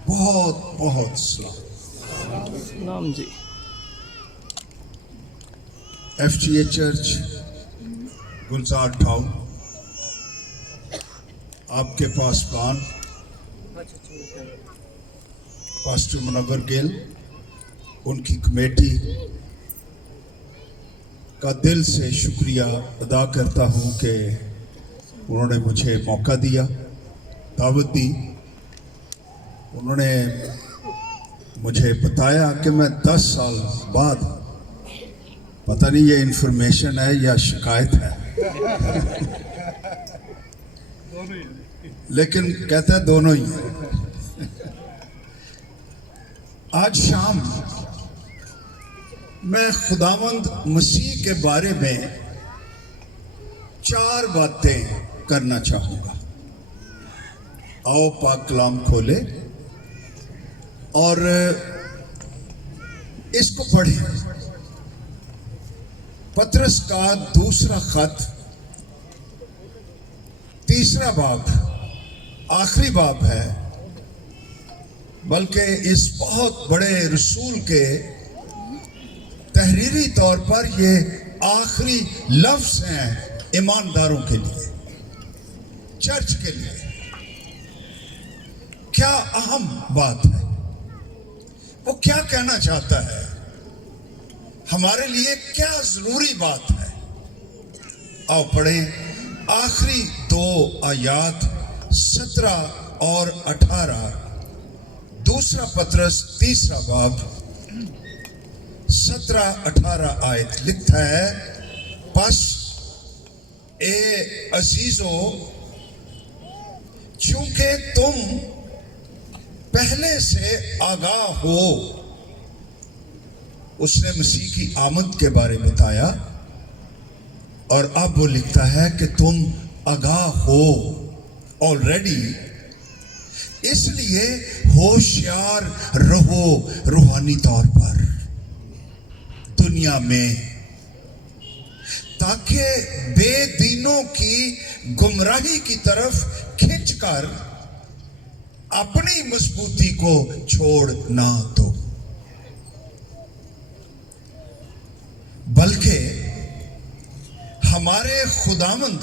बहुत बहुत सलाम। नाम जी। FGA चर्च गुलजार टाउन, आपके पासबान पास्टर मुनव्वर गिल, उनकी कमेटी का दिल से शुक्रिया अदा करता हूं कि उन्होंने मुझे मौका दिया, दावत दी। उन्होंने मुझे बताया कि मैं 10 साल बाद, पता नहीं ये इंफॉर्मेशन है या शिकायत है लेकिन कहता है दोनों ही है। आज शाम मैं खुदावंद मसीह के बारे में 4 बातें करना चाहूंगा। आओ पाक कलाम खोले और इसको पढ़ें। पतरस का दूसरा खत, 3रा बाब, आखिरी बाब है, बल्कि इस बहुत बड़े रसूल के तहरीरी तौर पर ये आखिरी लफ्ज हैं ईमानदारों के लिए, चर्च के लिए। क्या अहम बात है, वो क्या कहना चाहता है, हमारे लिए क्या जरूरी बात है। आओ पढ़ें आखिरी 2 आयात 17 और 18, दूसरा पतरस 3रा बाब 17-18 आयत। लिखता है, बस ए अजीजो, चूंकि तुम पहले से आगाह हो, उसने मसीह की आमद के बारे में बताया और अब वो लिखता है कि तुम आगाह हो ऑलरेडी, इसलिए होशियार रहो रूहानी तौर पर दुनिया में, ताकि बेदीनों की गुमराही की तरफ खींचकर अपनी मजबूती को छोड़ ना दो, बल्कि हमारे खुदावंद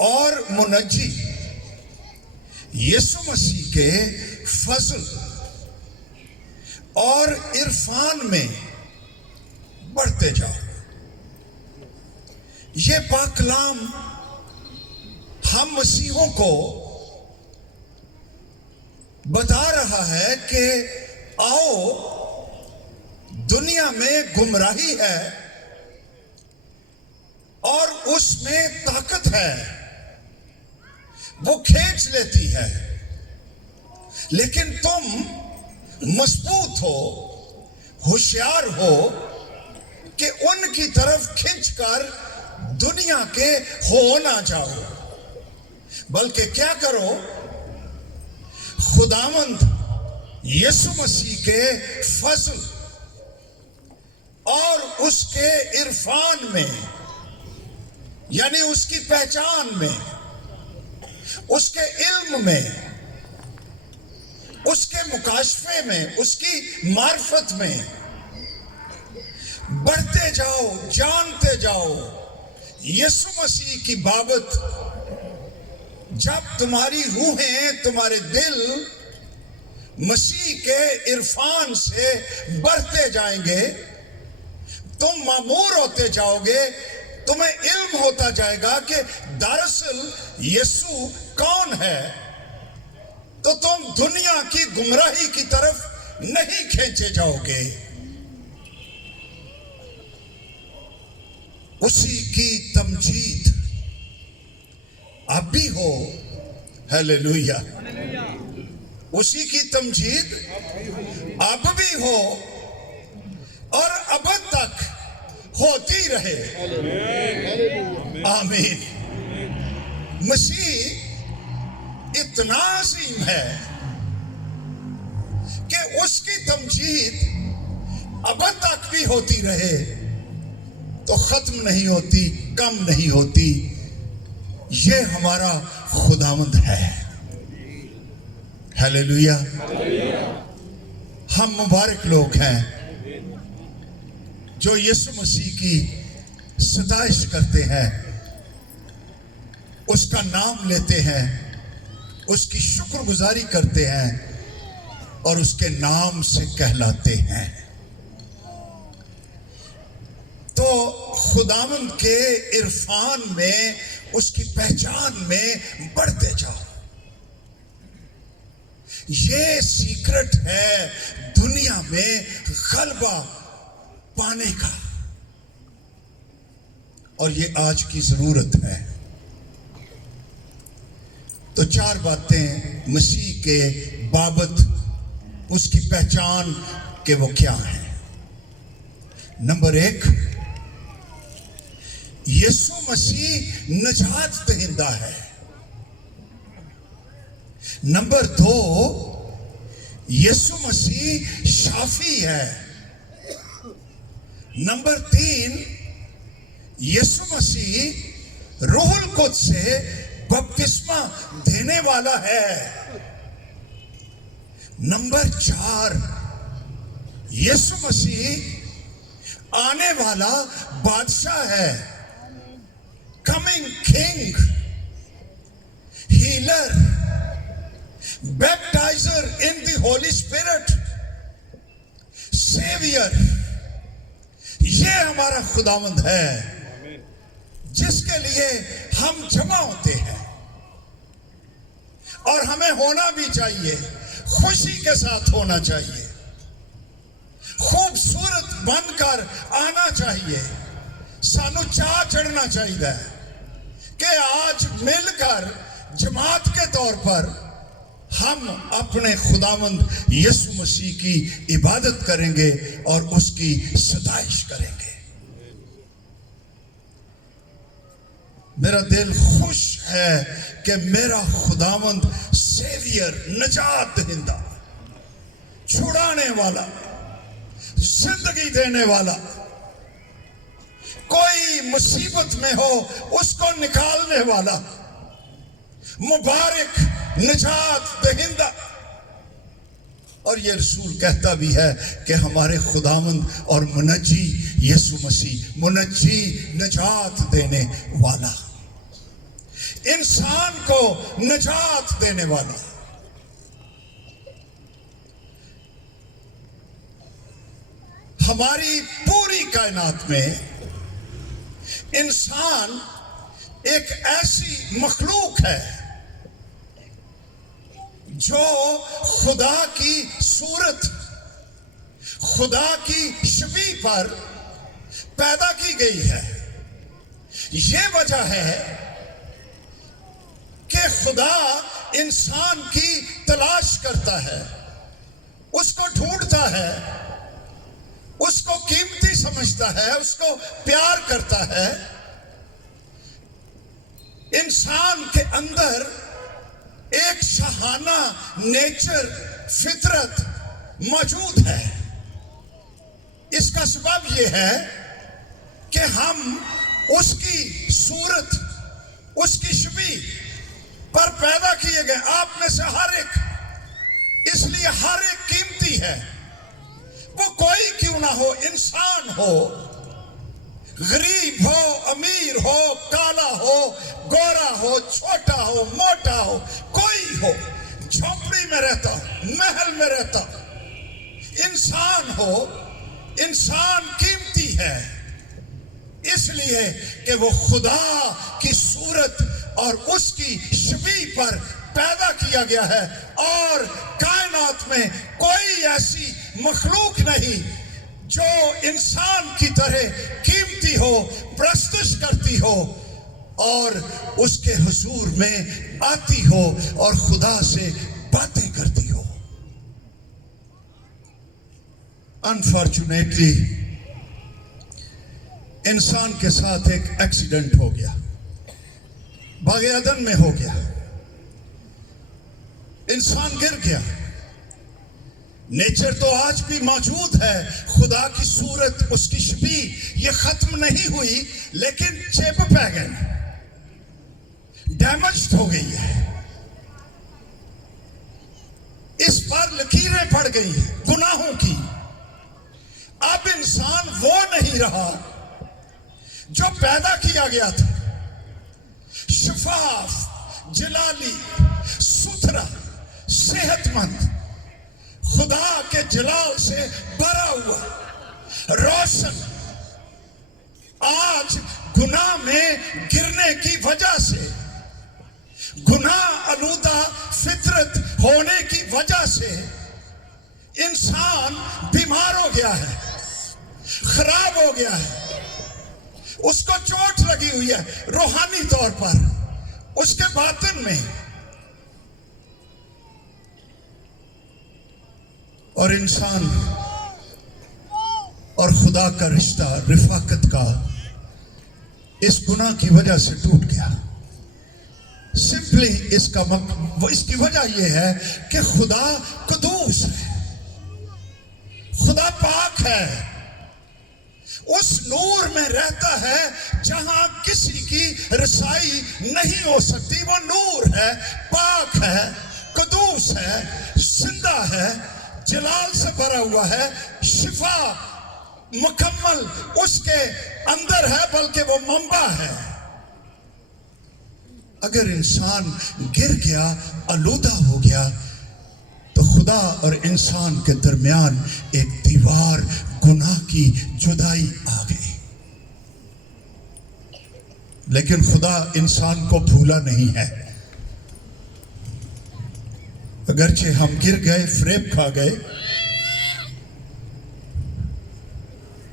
और मुनज्जी यीशु मसीह के फजल और इरफान में बढ़ते जाओ। ये पाक कलाम हम मसीहों को बता रहा है कि आओ, दुनिया में गुमराही है और उसमें ताकत है, वो खींच लेती है, लेकिन तुम मजबूत हो, होशियार हो कि उनकी तरफ खींचकर दुनिया के हो ना जाओ, बल्कि क्या करो, खुदावंद यीशु मसीह के फजल और उसके इरफान में, यानी उसकी पहचान में, उसके इल्म में, उसके मुकाशफे में, उसकी मार्फत में बढ़ते जाओ, जानते जाओ। यीशु मसीह की बाबत जब तुम्हारी रूहें, तुम्हारे दिल मसीह के इरफान से बढ़ते जाएंगे, तुम मामूर होते जाओगे, तुम्हें इल्म होता जाएगा कि दरअसल यीशु कौन है, तो तुम दुनिया की गुमराही की तरफ नहीं खींचे जाओगे। उसी की तमजीद अब भी हो, हालेलुया। उसी की तमजीद अब भी हो और अब तक होती रहे, आमीन। मसीह इतना अजीम है कि उसकी तमजीद अब तक भी होती रहे, तो खत्म नहीं होती, कम नहीं होती। ये हमारा खुदावंद है। हालेलुया। हम मुबारक लोग हैं जो यीशु मसीह की सताइश करते हैं, उसका नाम लेते हैं, उसकी शुक्रगुजारी करते हैं और उसके नाम से कहलाते हैं। तो खुदावंद के इरफान में, उसकी पहचान में बढ़ते जाओ। ये सीक्रेट है दुनिया में गलबा पाने का, और ये आज की जरूरत है। तो चार बातें मसीह के बाबत, उसकी पहचान के वो क्या है। नंबर एक, यीशु मसीह निजात दहिंदा है। नंबर दो, यीशु मसीह शाफी है। नंबर तीन, यीशु मसीह रूहुल कुद्स से बपतिस्मा देने वाला है। नंबर चार, यीशु मसीह आने वाला बादशाह है, coming king, healer, baptizer in the holy spirit, saviour. ये हमारा खुदावंद है जिसके लिए हम जमा होते हैं, और हमें होना भी चाहिए, खुशी के साथ होना चाहिए, खूबसूरत बनकर आना चाहिए। सानू चाह चढ़ना चाहिए कि आज मिलकर जमात के तौर पर हम अपने खुदावंद यीशु मसीह की इबादत करेंगे और उसकी सताइश करेंगे। मेरा दिल खुश है कि मेरा खुदावंद सेवियर, निजात दहिंदा, छुड़ाने वाला, जिंदगी देने वाला, कोई मुसीबत में हो उसको निकालने वाला, मुबारक निजात दहिंदा। और ये रसूल कहता भी है कि हमारे खुदावंद और मुनज्जी यीशु मसीह, मुनज्जी निजात देने वाला, इंसान को निजात देने वाला। हमारी पूरी कायनात में इंसान एक ऐसी मखलूक है जो खुदा की सूरत, खुदा की शबी पर पैदा की गई है। यह वजह है कि खुदा इंसान की तलाश करता है, उसको ढूंढता है, उसको कीमती समझता है, उसको प्यार करता है। इंसान के अंदर एक शाहाना नेचर, फितरत मौजूद है। इसका सबब यह है कि हम उसकी सूरत, उसकी शबी पर पैदा किए गए। आप में से हर एक, इसलिए हर एक कीमती है, वो कोई क्यों ना हो, इंसान हो, गरीब हो, अमीर हो, काला हो, गोरा हो, छोटा हो, मोटा हो, कोई हो, झोपड़ी में रहता हो, महल में रहता हो, इंसान हो, इंसान कीमती है इसलिए कि वो खुदा की सूरत और उसकी शबी पर पैदा किया गया है। और कायनात में कोई ऐसी मखलूक नहीं जो इंसान की तरह कीमती हो, प्रस्तुत करती हो और उसके हुजूर में आती हो और खुदा से बातें करती हो। अनफॉर्चुनेटली इंसान के साथ एक एक्सीडेंट हो गया, बागे अदन में हो गया। इंसान गिर गया। नेचर तो आज भी मौजूद है, खुदा की सूरत, उसकी शबी ये खत्म नहीं हुई, लेकिन चेप पै गए, डैमेज हो गई है। पर लकीरें पड़ गई हैं गुनाहों की। अब इंसान वो नहीं रहा जो पैदा किया गया था, शफाफ, जलाली, सुथरा, सेहतमंद, खुदा के जलाल से भरा हुआ, रोशन। आज गुनाह में गिरने की वजह से, गुनाह आलूदा फितरत होने की वजह से इंसान बीमार हो गया है, खराब हो गया है, उसको चोट लगी हुई है रूहानी तौर पर, उसके बातिन में। और इंसान और खुदा का रिश्ता रिफाकत का इस गुनाह की वजह से टूट गया। सिंपली इसकी वजह यह है कि खुदा कुदूस है, खुदा पाक है, उस नूर में रहता है जहां किसी की रसाई नहीं हो सकती। वो नूर है, पाक है, कुदूस है, जिंदा है, जलाल से भरा हुआ है, शिफा मुकम्मल उसके अंदर है, बल्कि वो मंबा है। अगर इंसान गिर गया, आलूदा हो गया, तो खुदा और इंसान के दरमियान एक दीवार, गुनाह की जुदाई आ गई। लेकिन खुदा इंसान को भूला नहीं है। अगरचे हम गिर गए, फरेब खा गए,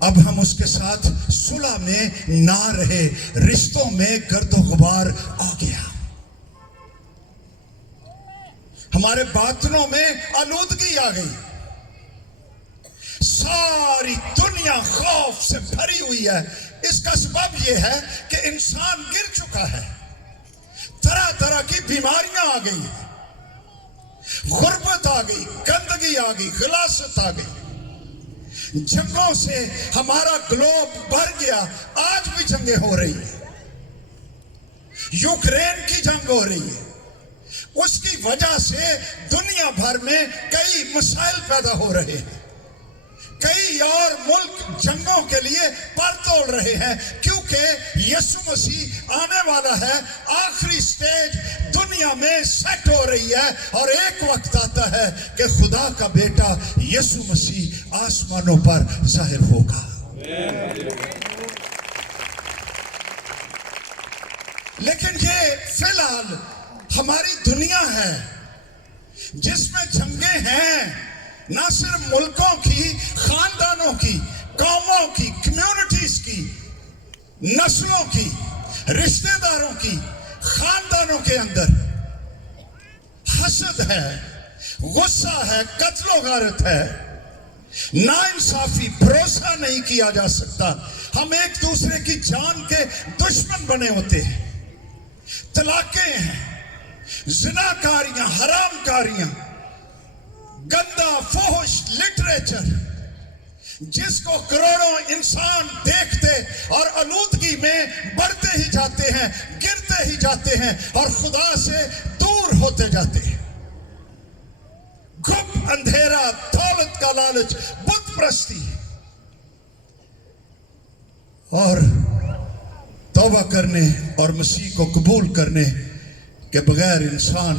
अब हम उसके साथ सुलह में ना रहे, रिश्तों में गर्दो गुबार आ गया, हमारे बातनों में आलूदगी आ गई, सारी दुनिया खौफ से भरी हुई है। इसका सबब यह है कि इंसान गिर चुका है, तरह तरह की बीमारियां आ गई, गुर्बत आ गई, गंदगी आ गई, गिलासत आ गई, जंगों से हमारा ग्लोब भर गया। आज भी जंगें हो रही है, यूक्रेन की जंग हो रही है, उसकी वजह से दुनिया भर में कई मसाइल पैदा हो रहे हैं, कई और मुल्क जंगों के लिए पर तोड़ रहे हैं, क्योंकि यीशु मसीह आने वाला है, आखिरी स्टेज दुनिया में सेट हो रही है, और एक वक्त आता है कि खुदा का बेटा यीशु मसीह आसमानों पर जाहिर होगा। लेकिन ये फिलहाल हमारी दुनिया है जिसमें जंगें हैं, ना सिर्फ मुल्कों की, खानदानों की, कौमों की, कम्युनिटीज की, नस्लों की, रिश्तेदारों की, खानदानों के अंदर हसद है, गुस्सा है, कत्लो गारत है, नाइंसाफी, भरोसा नहीं किया जा सकता, हम एक दूसरे की जान के दुश्मन बने होते हैं, तलाकें हैं, जिनाकारियां, हरामकारियां, गंदा फोहश लिटरेचर, जिसको करोड़ों इंसान देखते और आलूदगी में बढ़ते ही जाते हैं, गिरते ही जाते हैं और खुदा से दूर होते जाते हैं। गुप्त अंधेरा, दौलत का लालच, बुत प्रस्ती, और तौबा करने और मसीह को कबूल करने के बगैर इंसान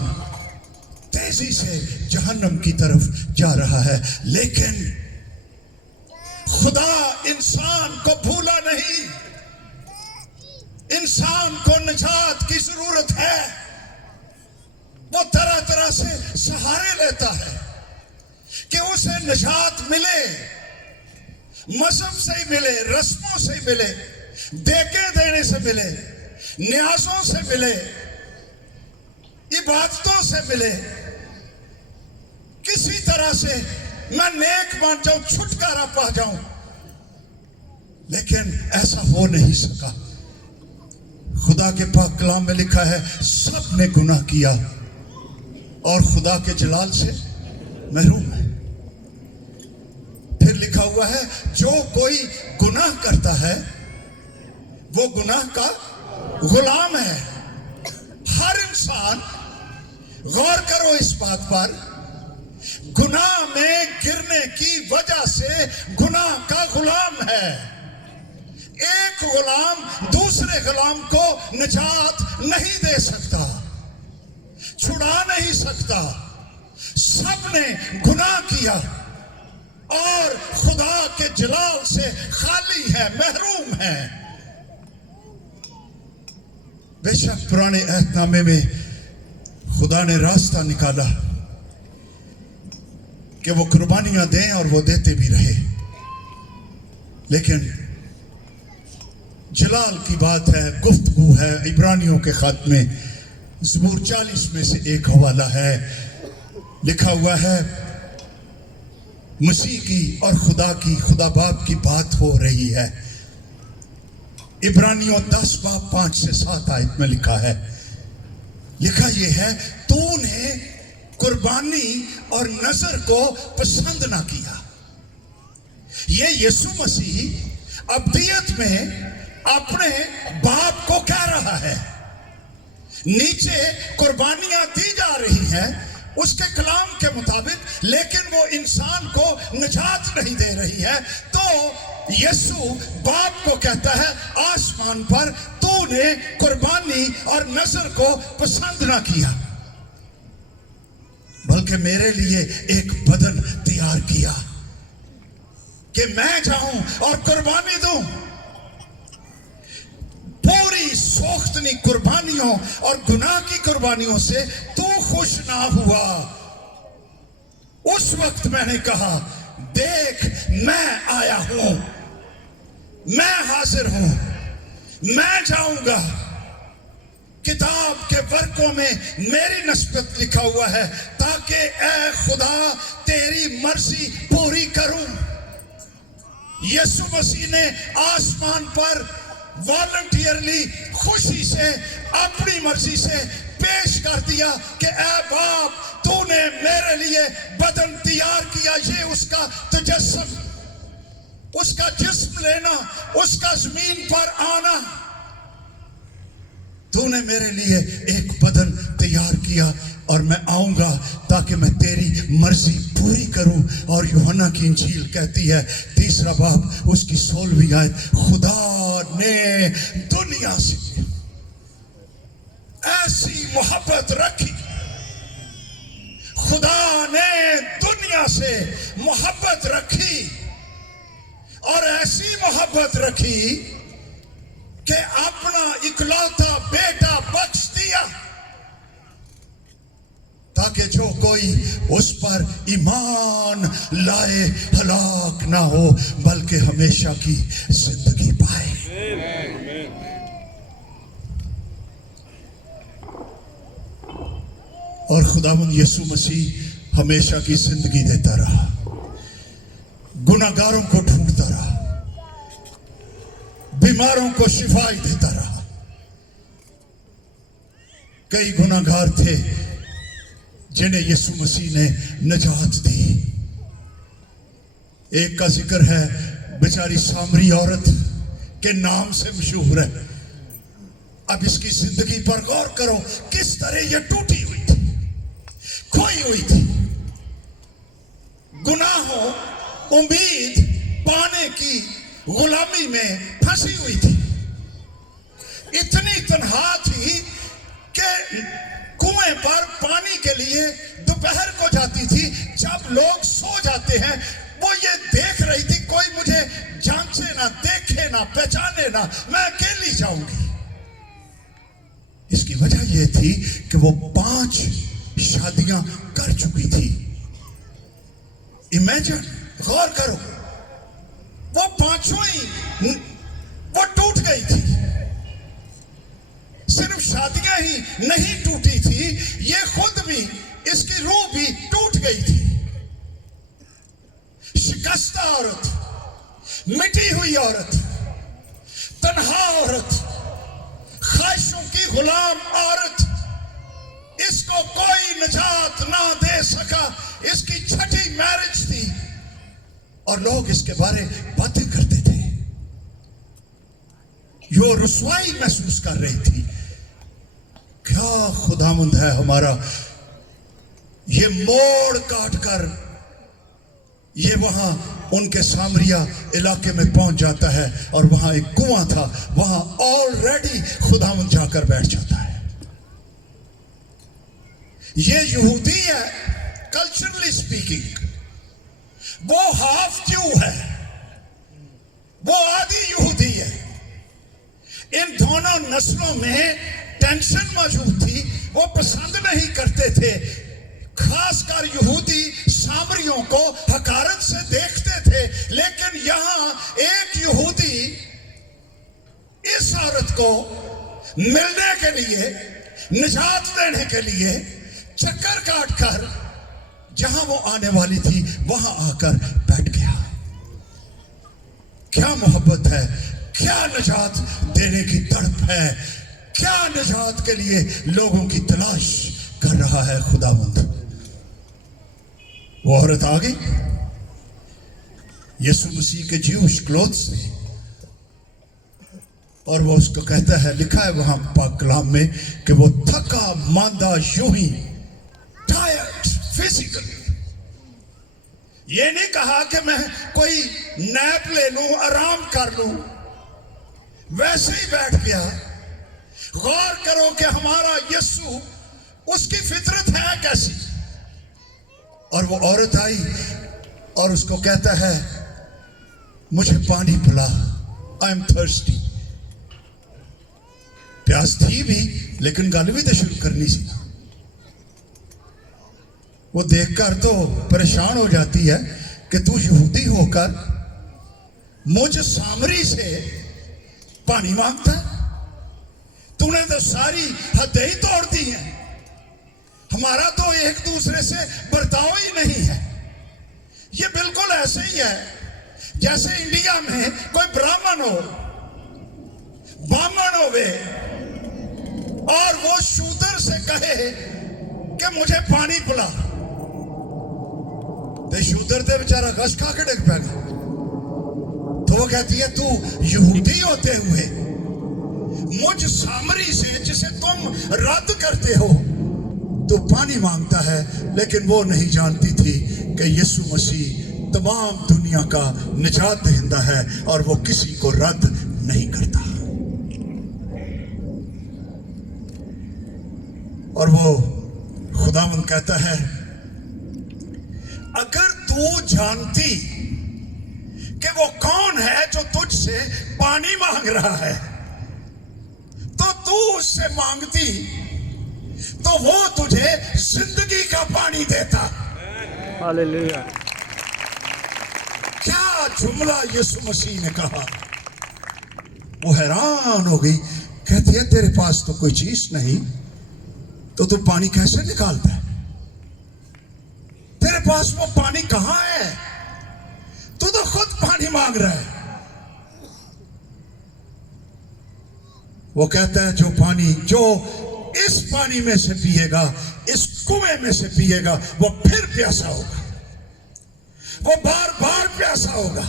तेजी से जहन्नम की तरफ जा रहा है। लेकिन खुदा इंसान को भूला नहीं, इंसान को निजात की जरूरत है, वो तरह तरह से सहारे लेता है कि उसे निजात मिले, मजहब से ही मिले, रस्मों से ही मिले, देके देने से मिले, न्यासों से मिले, इबादतों से मिले, किसी तरह से मैं नेक बन जाऊं, छुटकारा पा जाऊं। लेकिन ऐसा हो नहीं सका। खुदा के पाक कलाम में लिखा है, सब ने गुनाह किया और खुदा के जलाल से महरूम है। फिर लिखा हुआ है, जो कोई गुनाह करता है वो गुनाह का गुलाम है। हर इंसान, गौर करो इस बात पर, गुनाह में गिरने की वजह से गुनाह का गुलाम है। एक गुलाम दूसरे गुलाम को निजात नहीं दे सकता, छुड़ा नहीं सकता। सबने गुनाह किया और खुदा के जलाल से खाली है, महरूम है। बेशक पुराने अहदनामे में खुदा ने रास्ता निकाला कि वो कुर्बानियां दें और वो देते भी रहे, लेकिन जलाल की बात है, गुफ्तगू है। इब्रानियों के खत में ज़बूर 40 में से एक हवाला है, लिखा हुआ है मसीह की और खुदा की, खुदा बाप की बात हो रही है। इब्रानियों 10 बाब 5 से 7 आयत में लिखा है, लिखा यह है, तूने कुर्बानी और नजर को पसंद ना किया। ये यीशु मसीह अब्दियत में अपने बाप को कह रहा है। नीचे कुर्बानियां दी जा रही हैं उसके कलाम के मुताबिक, लेकिन वो इंसान को निजात नहीं दे रही है। तो यीशु बाप को कहता है, आसमान पर तूने कुर्बानी और नजर को पसंद ना किया, बल्कि मेरे लिए एक बदन तैयार किया कि मैं जाऊं और कुर्बानी दूं। पूरी सोख्तनी कुर्बानियों और गुनाह की कुर्बानियों से तू खुश ना हुआ। उस वक्त मैंने कहा, देख मैं आया हूं, मैं हाजिर हूं, मैं जाऊंगा। किताब के वर्कों में मेरी नस्बत लिखा हुआ है, ताकि ए खुदा तेरी मर्जी पूरी करूं। यीशु मसीह ने आसमान पर वॉलंटियरली, खुशी से, अपनी मर्जी से पेश कर दिया कि ए बाप, तूने मेरे लिए बदन तैयार किया। ये उसका तजस्सुम, उसका जिस्म लेना, उसका जमीन पर आना। तूने मेरे लिए एक बदन तैयार किया और मैं आऊंगा ताकि मैं तेरी मर्जी पूरी करूं। और यूहन्ना की इंजील कहती है 3 बाब उसकी 16वीं आयत, खुदा ने दुनिया से ऐसी मोहब्बत रखी, खुदा ने दुनिया से मोहब्बत रखी और ऐसी मोहब्बत रखी कि अपना इकलौता बेटा बख्श दिया, ताकि जो कोई उस पर ईमान लाए हलाक ना हो, बल्कि हमेशा की जिंदगी पाए। और खुदावंद यीशु मसीह हमेशा की जिंदगी देता रहा, गुनाहगारों को ढूंढता रहा, बीमारों को शिफाई देता रहा। कई गुनाहगार थे जिन्हें यीशु मसीह ने निजात दी। एक का जिक्र है, बेचारी सामरी औरत के नाम से मशहूर है। अब इसकी जिंदगी पर गौर करो, किस तरह ये टूटी हुई थी, खोई हुई थी, गुनाहों, उम्मीद पाने की गुलामी में फंसी हुई थी। इतनी तन्हा थी कि कुएं पर पानी के लिए दोपहर को जाती थी। जब लोग सो जाते हैं, वो ये देख रही थी, कोई मुझे जांचे ना, देखे ना, पहचाने ना, मैं अकेली जाऊंगी। इसकी वजह यह थी कि वो 5 शादियां कर चुकी थी। इमेजिन, गौर करो, वो 5 ही वो टूट गई थी। सिर्फ शादियां ही नहीं टूटी थी, ये खुद भी, इसकी रूह भी टूट गई थी। शिकस्ता औरत, मिटी हुई औरत, तन्हा औरत, ख्वाहिशों की गुलाम औरत, इसको कोई निजात ना दे सका। इसकी 6ठी मैरिज थी और लोग इसके बारे बातें करते थे। यो रुसवाई महसूस कर रही थी। क्या खुदावंद है हमारा, ये मोड़ काट कर ये वहां उनके सामरिया इलाके में पहुंच जाता है और वहां एक कुआं था, वहां ऑलरेडी खुदावंद जाकर बैठ जाता है। ये यहूदी है, कल्चरली स्पीकिंग वो हाफ ज्यू है, वो आधी यहूदी है। इन दोनों नस्लों में टेंशन मौजूद थी, वो पसंद नहीं करते थे। खासकर यहूदी सामरियों को हकारत से देखते थे, लेकिन यहां एक यहूदी इस औरत को मिलने के लिए, निजात देने के लिए चक्कर काटकर जहां वो आने वाली थी वहां आकर बैठ गया। क्या मोहब्बत है, क्या निजात देने की तड़प है, क्या निजात के लिए लोगों की तलाश कर रहा है खुदावंद। वो औरत आ गई यीशु मसीह के ज्यूश क्लोथ से, और वो उसको कहता है, लिखा है वहां पाक कलाम में कि वो थका मांदा यूं ही, टायर्ड फिजिकली। ये नहीं कहा कि मैं कोई नैप ले लूं, आराम कर लूं, वैसे ही बैठ गया। गौर करो कि हमारा यीशु, उसकी फितरत है कैसी। और वो औरत आई और उसको कहता है, मुझे पानी पिला, आई एम थर्स्टी। प्यास थी भी, लेकिन गल भी तो शुरू करनी सी। वो देखकर तो परेशान हो जाती है कि तू यहूदी होकर मुझ सामरी से पानी मांगता है, तूने तो सारी हदें ही तोड़ दी हैं। हमारा तो एक दूसरे से बर्ताव ही नहीं है। ये बिल्कुल ऐसे ही है जैसे इंडिया में कोई ब्राह्मण हो, बामण होवे और वो शूद्र से कहे कि मुझे पानी पिला, तो शूद्र ते बेचारा घस खा के डिग पेगा। तो वो कहती है, तू यहूदी होते हुए मुझ सामरी से, जिसे तुम रद्द करते हो, तो पानी मांगता है। लेकिन वो नहीं जानती थी कि यीशु मसीह तमाम दुनिया का निजात दहिंदा है और वो किसी को रद्द नहीं करता। और वो खुदावंद कहता है, अगर तू जानती कि वो कौन है जो तुझसे पानी मांग रहा है, तो तू उससे मांगती तो वो तुझे जिंदगी का पानी देता। हालेलुया। क्या जुमला यीशु मसीह ने कहा। वो हैरान हो गई, कहती है, तेरे पास तो कोई चीज नहीं, तो तू पानी कैसे निकालता है? तेरे पास वो पानी कहां है? तू तो खुद पानी मांग रहा है। वो कहता है, जो पानी, जो इस पानी में से पिएगा, इस कुएं में से पिएगा, वो फिर प्यासा होगा, वो बार बार प्यासा होगा,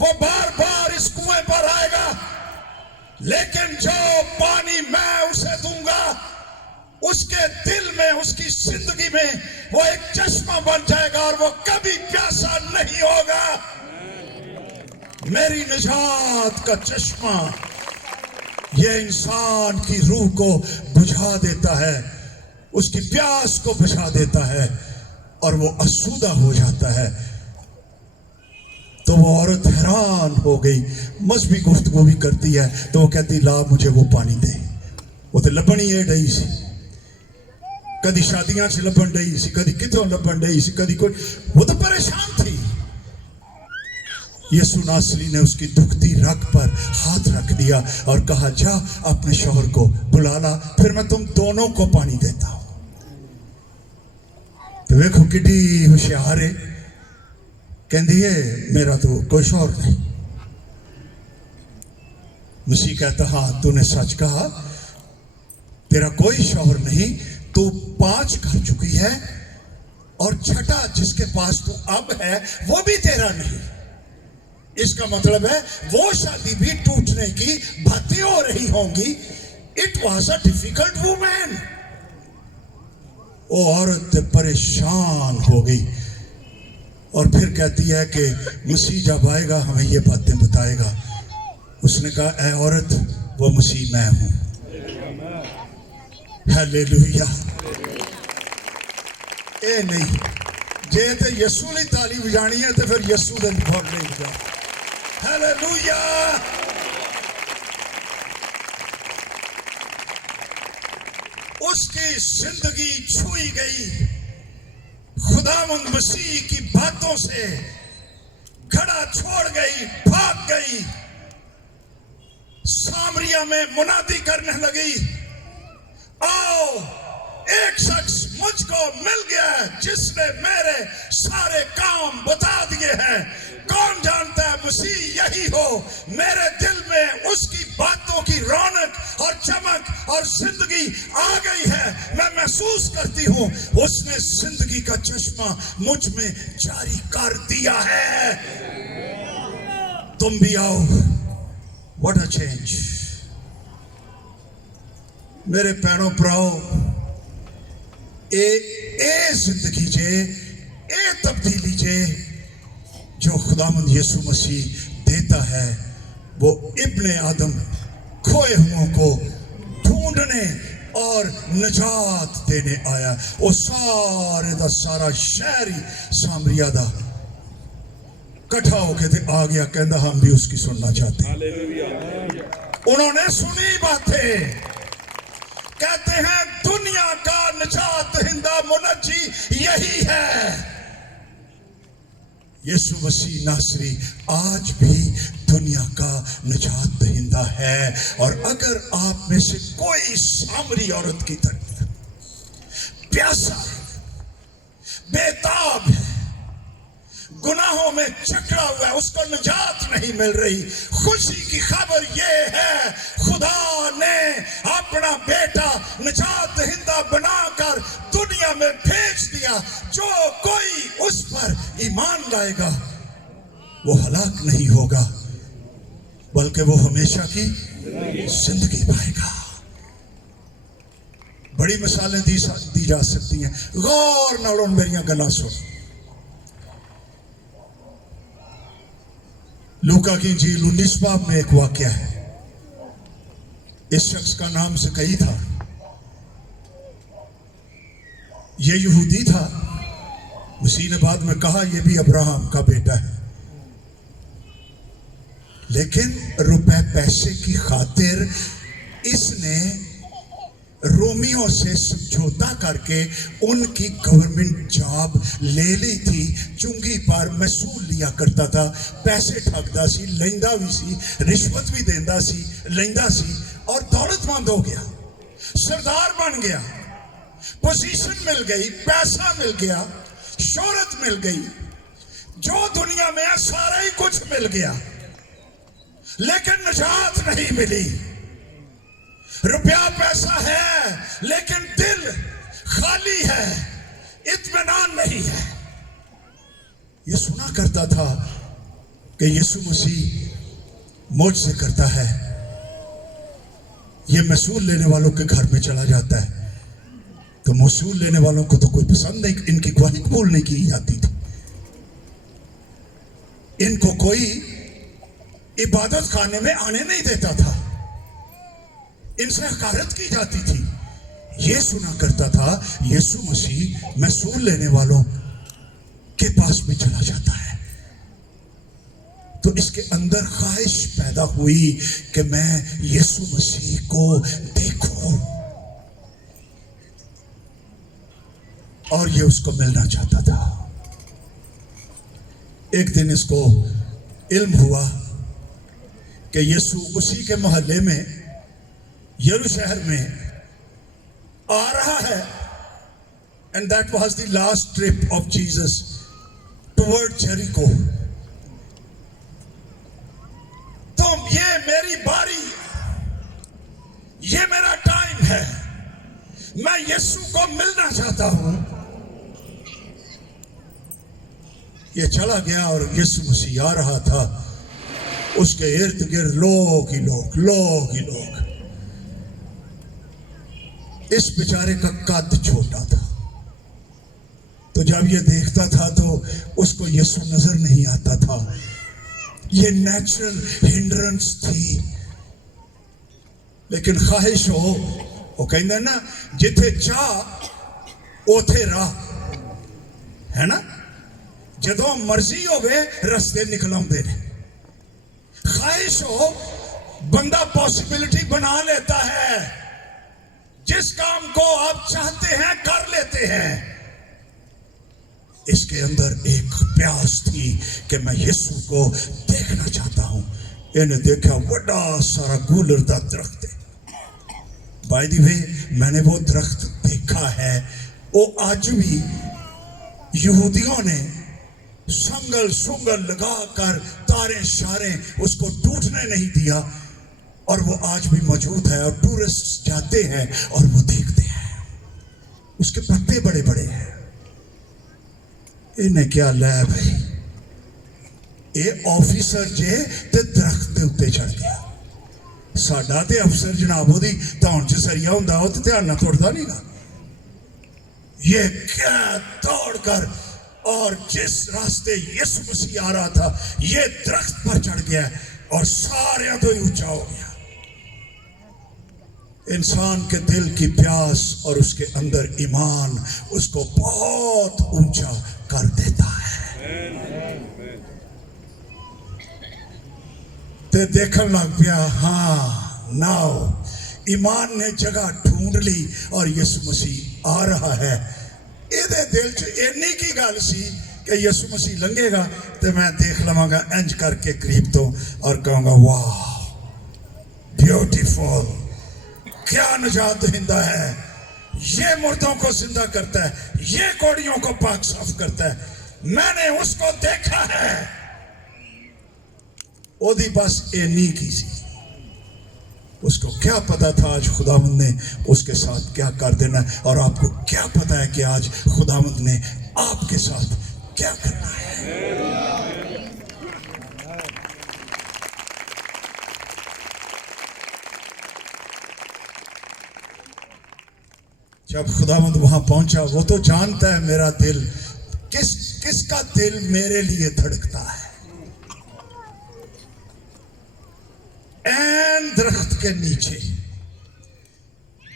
वो बार बार इस कुएं पर आएगा। लेकिन जो पानी मैं उसे दूंगा, उसके दिल में, उसकी जिंदगी में वो एक चश्मा बन जाएगा और वो कभी प्यासा नहीं होगा। मेरी निजात का चश्मा ये इंसान की रूह को बुझा देता है, उसकी प्यास को बुझा देता है और वो आसूदा हो जाता है। तो वो औरत हैरान हो गई, मजहबी गुफ्तगू भी करती है। तो वो कहती, ला मुझे वो पानी दे। वो तो लभन ही डई सी, कदी शादियां से लभन डई सी, कदी कितों लभन डई सी, कदी कोई, वो तो परेशान थी। यीशु नासरी ने उसकी दुखती रग पर हाथ रख दिया और कहा, जा अपने शौहर को बुला ला, फिर मैं तुम दोनों को पानी देता हूं। तो देखो किड्डी होशियार है, कहती है, मेरा तो कोई शौहर नहीं। मसीह कहता, हाँ तूने सच कहा, तेरा कोई शौहर नहीं, तू 5 कर चुकी है और छठा जिसके पास तू अब है वो भी तेरा नहीं। इसका मतलब है वो शादी भी टूटने की बातें हो रही होंगी। It was a difficult women. वो औरत परेशान हो गई और फिर कहती है कि मसीह जब आएगा हमें ये बातें बताएगा। उसने कहा, ऐ औरत, वो मसीह मैं हूं। हालेलुया। ए नहीं, जे ते यसू ने ताली बजानी है तो फिर यसू दे बहुत नहीं बजा। हालेलुया। उसकी जिंदगी छुई गई खुदावंद मसीह की बातों से, घड़ा छोड़ गई, भाग गई, सामरिया में मुनादी करने लगी, आओ एक शख्स मुझको मिल गया है जिसने मेरे सारे काम बता दिए हैं। कौन जानता है मसीह यही हो। मेरे दिल में उसकी बातों की रौनक और चमक और जिंदगी आ गई है। मैं महसूस करती हूं उसने जिंदगी का चश्मा मुझ में जारी कर दिया है। तुम भी आओ। What a change. मेरे पैरों पर आओ। ए जिंदगी जे, ए तब्दीली जे जो खुदावंद यीशु मसीह देता है, वो इब्ने आदम खोए हुओं को ढूंढने और निजात देने आया। वो सारे दा सारा शहर ही सामरिया दा कट्ठा होके ते आ गया, कहता हम भी उसकी सुनना चाहते हैं। उन्होंने सुनी बातें। कहते हैं दुनिया का निजात हिंदा मुनज्जी यही है, यीशु मसीह नासरी आज भी दुनिया का निजात दहिंदा है। और अगर आप में से कोई सामरी औरत की तरह प्यासा है, बेताब है, गुनाहों में जकड़ा हुआ है, उसको निजात नहीं मिल रही, खुशी की खबर यह है खुदा ने अपना बेटा निजात दहिंदा बनाकर दुनिया में भेज दिया। जो कोई उस पर ईमान लाएगा वो हलाक नहीं होगा, बल्कि वो हमेशा की जिंदगी पाएगा। बड़ी मिसालें दी जा सकती हैं। गौर नाल मेरियां गल्लां सुन। लूका की इंजील 19 बाब में एक वाकया है। इस शख्स का नाम ज़कई था। यह यहूदी था। मसीह ने बाद में कहा यह भी अब्राहम का बेटा है, लेकिन रुपए पैसे की खातिर इसने रोमियों से समझौता करके उनकी गवर्नमेंट जॉब ले ली थी। चुंगी पर महसूल लिया करता था, पैसे ठगदा सी, लेंदा भी सी, रिश्वत भी देंदा सी, लेंदा सी, और दौलतमंद हो गया, सरदार बन गया, पोजीशन मिल गई, पैसा मिल गया, शोहरत मिल गई, जो दुनिया में है सारा ही कुछ मिल गया, लेकिन निजात नहीं मिली। रुपया पैसा है लेकिन दिल खाली है, इत्मीनान नहीं है। ये सुना करता था कि यीशु मसीह मौजज़े करता है। ये महसूल लेने वालों के घर में चला जाता है तो महसूल लेने वालों को तो कोई पसंद नहीं, इनकी गवाही कबूल नहीं की जाती थी। इनको कोई इबादत खाने में आने नहीं देता था, इनसे हकारत की जाती थी। ये सुना करता था यीशु मसीह महसूल लेने वालों के पास भी चला जाता है। तो इसके अंदर ख्वाहिश पैदा हुई कि मैं यीशु मसीह को देखूं, और ये उसको मिलना चाहता था। एक दिन इसको इल्म हुआ कि यीशु उसी के मोहल्ले में यरूशलेम शहर में आ रहा है। And that was the last trip of Jesus toward Jericho. तो ये मेरी बारी, ये मेरा टाइम है, मैं यीशु को मिलना चाहता हूं। ये चला गया और यीशु मसीह आ रहा था। उसके इर्द गिर्द लोग ही लोग, लोग ही लोग। इस बेचारे का कद छोटा था, तो जब ये देखता था तो उसको यीशु नजर नहीं आता था। ये नेचुरल हिंड्रेंस थी। लेकिन ख्वाहिश हो, वो कहते हैं ना, जिथे चाह उथे राह, है ना। जदों मर्जी होवे रस्ते निकल आउंदे ने। ख्वाहिश हो, बंदा पॉसिबिलिटी बना लेता है। जिस काम को आप चाहते हैं कर लेते हैं। इसके अंदर एक प्यास थी कि मैं यीशु को देखना चाहता हूं। इन्हें देखा, बड़ा सारा गूलर का दरख्त है। बाय द वे, मैंने वो दरख्त देखा है। वो आज भी यहूदियों ने संगल सुंगल लगाकर तारे शारे उसको टूटने नहीं दिया, और वो आज भी मौजूद है। और टूरिस्ट जाते हैं और वो देखते हैं। उसके पत्ते बड़े बड़े हैं। इन्हें क्या लैब है। ये ऑफिसर जे ते दरख्त के उत्ते चढ़ गया। साडा ते अफसर जनाब ओदी धौन च सरिया हुंदा, वो ते ध्यान ना तोड़दा नहीं गा। ये क्या दौड़ कर, और जिस रास्ते यीशु मसीह आ रहा था, ये दरख्त पर चढ़ गया और सारे तो ही ऊंचा हो गया। इंसान के दिल की प्यास और उसके अंदर ईमान उसको बहुत ऊंचा कर देता है। ते देखने लग गया, हाँ नाउ ईमान ने जगह ढूंढ ली और यीशु मसीह आ रहा है। इहदे दिल च इन्नी की गल सी कि यीशु मसीह लंघेगा तो मैं देख लवांगा इंज करके करीब तो, और कहूंगा वाह ब्यूटीफुल, क्या निजात हिंदा है। ये मुर्दों को जिंदा करता है, ये कोड़ियों को पाक साफ करता है। मैंने उसको देखा है। ओदी बस इन्नी की सी। उसको क्या पता था आज खुदावंद ने उसके साथ क्या कर देना है, और आपको क्या पता है कि आज खुदावंद ने आपके साथ क्या करना है। जब खुदावंद वहां पहुंचा, वो तो जानता है मेरा दिल किसका दिल मेरे लिए धड़कता है। एन दरख्त के नीचे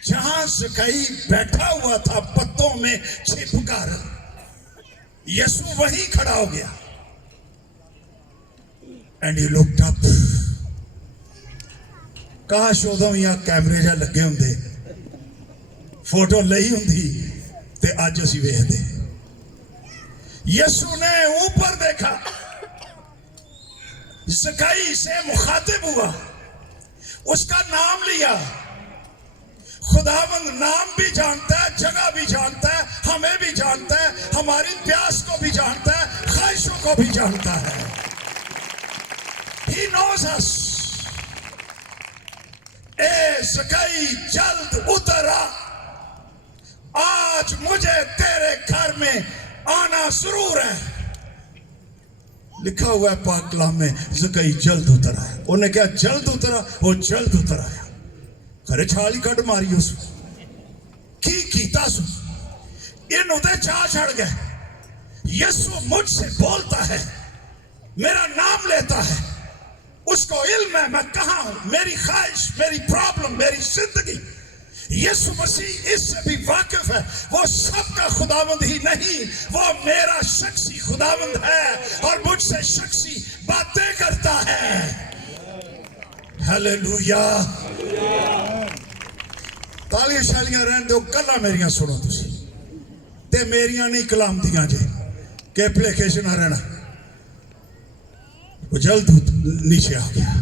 जहां ज़कई बैठा हुआ था पत्तों में छिपकर, यीशु वहीं खड़ा हो गया। And he looked up. काश उदों या कैमरे जा लगे होंदे, फोटो लई हुंदी ते अज असीं वेखदे। यीशु ने ऊपर देखा, ज़कई से मुखातिब हुआ, उसका नाम लिया। खुदावंद नाम भी जानता है, जगह भी जानता है, हमें भी जानता है, हमारी प्यास को भी जानता है, ख्वाहिशों को भी जानता है। He knows us। ए ज़कई जल्द उतर आ, आज मुझे तेरे घर में आना जरूर है। लिखा हुआ है पाक कलाम में, ज़कई जल्द उतर आया। उन्हें क्या जल्द उतरा, वो जल्द उतर आया। खरे छाली कट मारी उस की कीता सु इन उदे चाह चढ़ गए। यीशु मुझसे बोलता है, मेरा नाम लेता है, उसको इल्म है मैं कहां हूं, मेरी ख्वाहिश, मेरी प्रॉब्लम, मेरी जिंदगी। यीशु मसीह इससे भी वाकिफ है। वो सबका खुदावंद ही नहीं, वो मेरा शख्सी खुदावंद है और मुझसे शख्सी बातें करता है। हालेलुया। तालियां शालियां रहन दो, गल्लां मेरियां सुनो तुसी ते मेरियां नहीं कलाम दियां जे के भलेखे च ना रहना। वो जल्द नीचे आ गया।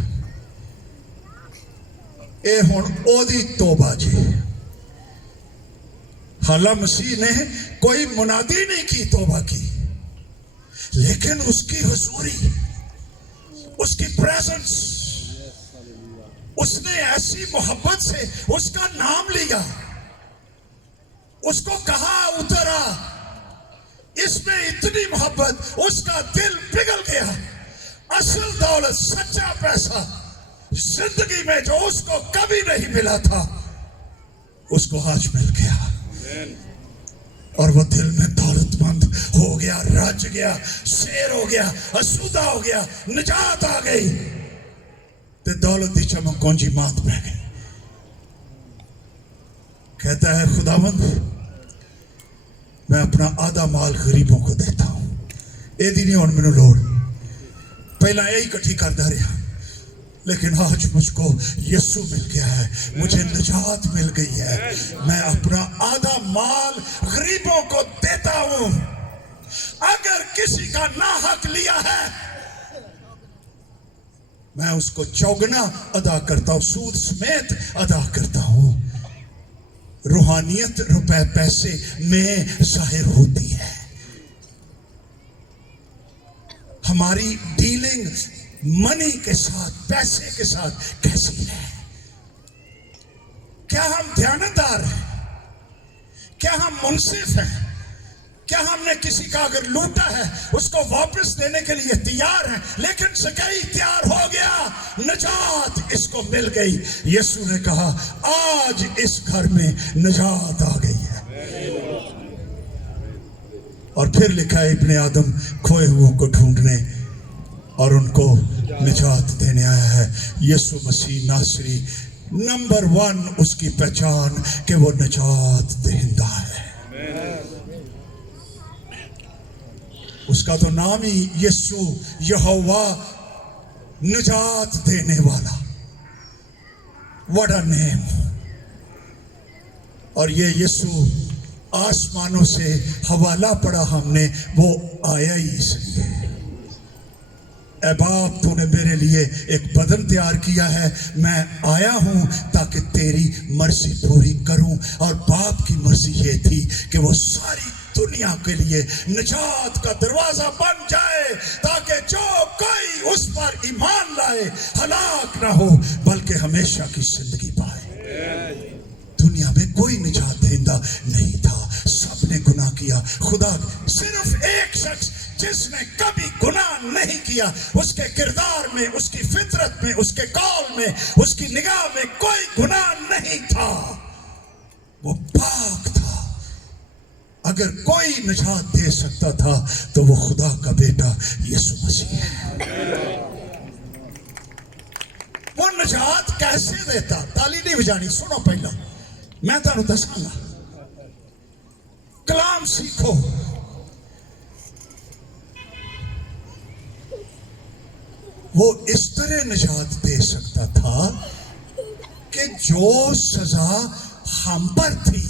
ए हुण ओदी तौबा जी। हाला मसीह ने कोई मुनादी नहीं की तौबा की, लेकिन उसकी हुजूरी, उसकी प्रेजेंस, उसने ऐसी मोहब्बत से उसका नाम लिया, उसको कहा उतरा। इसमें इतनी मोहब्बत, उसका दिल पिघल गया। असल दौलत, सच्चा पैसा जिंदगी में जो उसको कभी नहीं मिला था, उसको आज मिल गया। और वो दिल में दौलतमंद हो गया, रज गया, शेर हो गया, असूदा हो गया, निजात आ गई, ते दौलत की चमक कौंजी मात पै गई। कहता है खुदावंद मैं अपना आधा माल गरीबों को देता हूं, एदी नहीं हुण मैनू लोड़, पहला यही इकट्ठी करता रहा, लेकिन आज मुझको यीशु मिल गया है, मुझे निजात मिल गई है, मैं अपना आधा माल गरीबों को देता हूं। अगर किसी का नाहक लिया है मैं उसको चौगुना अदा करता हूं, सूद समेत अदा करता हूं। रूहानियत रुपए पैसे में जाहिर होती है। हमारी डीलिंग मनी के साथ, पैसे के साथ कैसी है? क्या हम ध्यानदार हैं? क्या हम मुनसिफ हैं? क्या हमने किसी का अगर लूटा है उसको वापस देने के लिए तैयार हैं? लेकिन ज़कई तैयार हो गया, निजात इसको मिल गई। यीशु ने कहा आज इस घर में निजात आ गई है। और फिर लिखा है इब्ने आदम खोए हुओं को ढूंढने और उनको निजात देने आया है। यीशु मसीह नासरी नंबर 1 उसकी पहचान कि वो निजात देंदा है। उसका तो नाम ही यीशु यहोवा निजात देने वाला, व्हाट अ नेम। और ये यीशु आसमानों से हवाला पड़ा हमने, वो आया ही इसलिए। ऐ बाप तूने मेरे लिए एक बदन तैयार किया है, मैं आया हूं ताकि तेरी मर्जी पूरी करूं। और बाप की मर्जी ये थी कि वो सारी दुनिया के लिए निजात का दरवाजा बन जाए, ताकि जो कोई उस पर ईमान लाए हलाक ना हो बल्कि हमेशा की जिंदगी पाए। दुनिया में कोई निजात देंदा नहीं था, सबने गुनाह किया। खुदा सिर्फ एक शख्स जिसने कभी गुनाह नहीं किया, उसके किरदार में, उसकी फितरत में, उसके कौल में, उसकी निगाह में कोई गुनाह नहीं था, वो पाक था। अगर कोई निजात दे सकता था तो वो खुदा का बेटा यीशु मसीह है। वो निजात कैसे देता? ताली नहीं बजानी, सुनो पहला मैं तुहानू दसांगा। कलाम सीखो। वो इस तरह निजात दे सकता था कि जो सजा हम पर थी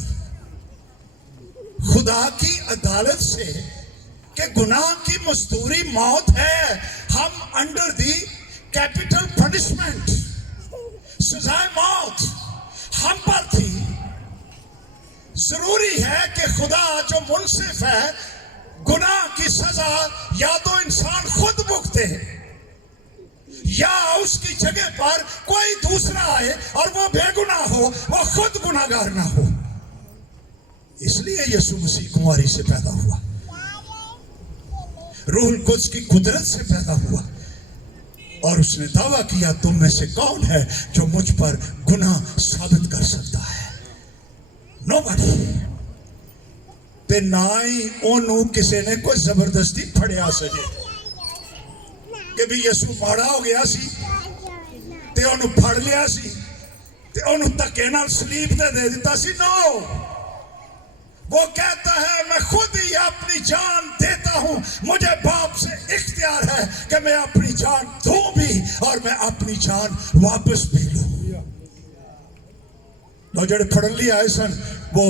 खुदा की अदालत से कि गुनाह की मजदूरी मौत है, हम अंडर दी कैपिटल पनिशमेंट, सजाए मौत हम पर थी। जरूरी है कि खुदा जो मुनसिफ है, गुनाह की सजा या तो इंसान खुद भुगते या उसकी जगह पर कोई दूसरा आए और वो बेगुनाह हो, वो खुद गुनाहगार ना हो। इसलिए यीशु मसीह कुंवारी से पैदा हुआ, रूहुल कुद्स की कुदरत से पैदा हुआ, और उसने दावा किया तुम में से कौन है जो मुझ पर गुनाह साबित कर सकता है? नोबडी। ते ना ही ओनू किसी ने कोई जबरदस्ती फड़िया सजे कि भी यीशु माड़ा हो गया सी ते ओनू फड़ लिया सी ते ओनू धक्के नाल सलीब ते दे दिता सी। नो, वो कहता है मैं खुद ही अपनी जान देता हूं, मुझे बाप से इख्तियार है कि मैं अपनी जान दूं भी और मैं अपनी जान वापस भी लूं। तो जड़े फड़न लिए आए सन वो